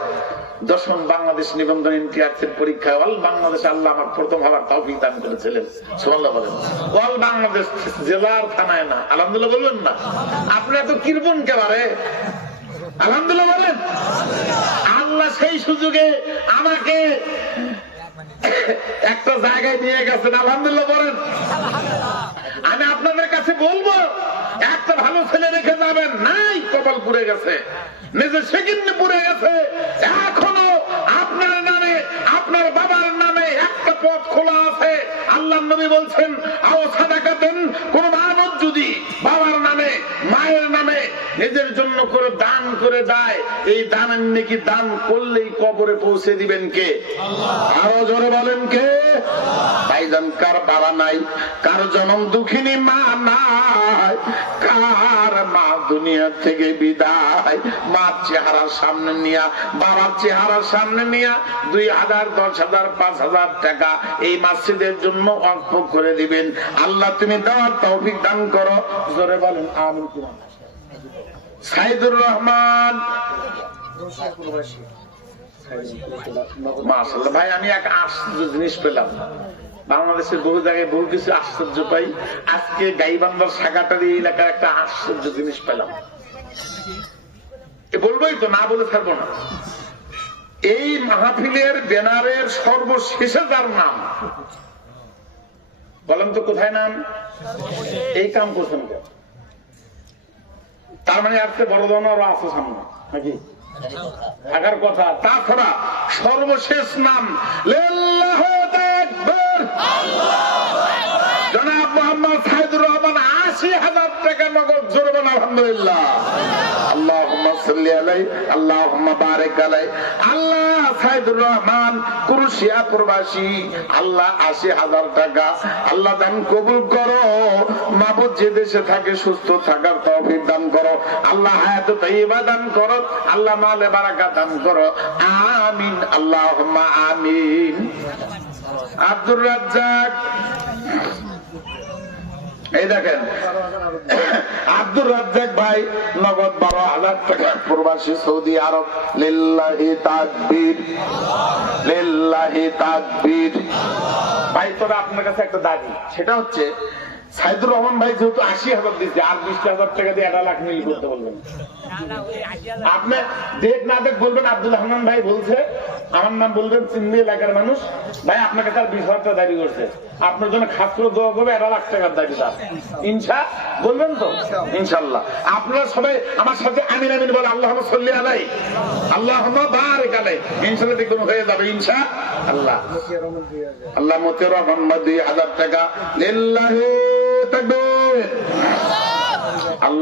10ম বাংলাদেশ নিবন্ধন ইন্টিয়ার্সের পরীক্ষায় অল বাংলাদেশ আল্লাহ আমার প্রথম হওয়ার তৌফিক দান করেছিলেন। সুবহানাল্লাহ বলেন। অল বাংলাদেশ, জেলার থানায় না। আলহামদুলিল্লাহ বলবেন না? আপনি এত কিরবন কেবারে? আলহামদুলিল্লাহ বলেন। আল্লাহ সেই সুযোগে আমাকে একটা জায়গায় নিয়ে গেছেন। আলহামদুলিল্লাহ বলেন। আমি আপনাদের কাছে বলবো, একটা ভালো ছেলে রেখে যাবেন, নাই কপাল পুড়ে গেছে, নিজে সেকিন্নি পুড়ে গেছে, এখনো আপনার নামে, আপনার বাবার নামে একটা পথ খোলা আছে। আল্লাহ নবী বলছেন, আও সাদাকাতেন, কোন মানুষ যদি বাবার নামে, মায়ের নামে নিজের জন্য করে দান করে দেয়, এই দানের নেকি দান করলেই কবরে পৌঁছে দিবেন কে? আরো জোরে বলেন কে? ভাইজান, কার বাবা নাই, কার জনম দুঃখিনী মা নাই, কার মা দুনিয়া থেকে বিদায়, মার চেহারার সামনে নিয়া, বাবার চেহারার সামনে নিয়া 2000, 10,000, 5,000 টাকা এই মসজিদের জন্য ওয়াকফ করে দিবেন। আল্লাহ তুমি দেওয়ার তৌফিক দান করো। জোরে বলেন আমিন। সাইদুর রহমান, মাশাআল্লাহ ভাই, আমি এক আশ্চর্য জিনিস পেলাম। বাংলাদেশের বহু জায়গায় বহু কিছু আশ্চর্য পাই, আজকে গাইবান্ধার সাগাটারি এলাকার একটা আশ্চর্য জিনিস পেলাম। বলবোই তো, না বলে থাকবো না। এই মাহফিলের ব্যানারের সর্বশেষে যার নাম বলেন তো, কোথায় নাম? এই কাম করছেন কেন? তার মানে আজকে বড় ধরনের আছে সামনে নাকি থাকার কথা। তাছাড়া সর্বশেষ নাম জনাব মোহাম্মদ সাইদুর রহমান, 80,000 টাকা নগদ। জোরে বলেন আলহামদুলিল্লাহ। আল্লাহুম্মা সাল্লি আলাইহি, আল্লাহুম্মা বারিক আলাইহি। আল্লাহ সাইদুর রহমান কুরুশিয়া প্রবাসী, আল্লাহ 80,000 টাকা আল্লাহ দান কবুল করো। মাবুদ যে দেশে থাকে সুস্থ থাকার তৌফিক দান করো। আল্লাহ হায়াত তাইয়্যিবা দান করো। আল্লাহ মালে বারাকাত দান করো। আমিন, আল্লাহুম্মা আমিন। আব্দুর রাজ্জাক, এই দেখেন আব্দুর রাজ্জাক ভাই নগদ 12,000 টাকা প্রবাসী সৌদি আরব। লিল্লাহি তাকবীর, লিল্লাহি তাকবীর। ভাই তবে আপনার কাছে একটা দাবি, সেটা হচ্ছে সাইদুর রহমান ভাই যেহেতু 80,000 দিচ্ছে, আর 20,000 টাকা দিয়ে 1 লাখ মিল করতে বলবেন। আপনি দেখ না দেখ বলবেন আব্দুল রহমান ভাই বলছে, আমার নাম বলবেন, চিনবে এলাকার মানুষ, ভাই আপনাকে তার 20,000 টাকা দাবি করছে, আপনার জন্য খাস করে দোয়া করবে, 1 লাখ টাকার দাবি তার। ইনশা বলবেন তো? ইনশাল্লাহ। আপনারা সবাই আমার সাথে আমিন আমিন বলে আল্লাহুম্মা সাল্লি আলাইহি, আল্লাহুম্মা বারিক আলাইহি। ইনশাআল্লাহ দেখবেন হয়ে যাবে ইনশাআল্লাহ। আল্লাহ মতিউর রহমান 2,000 টাকা। লিল্লাহি তাকবীর। আল্লাহ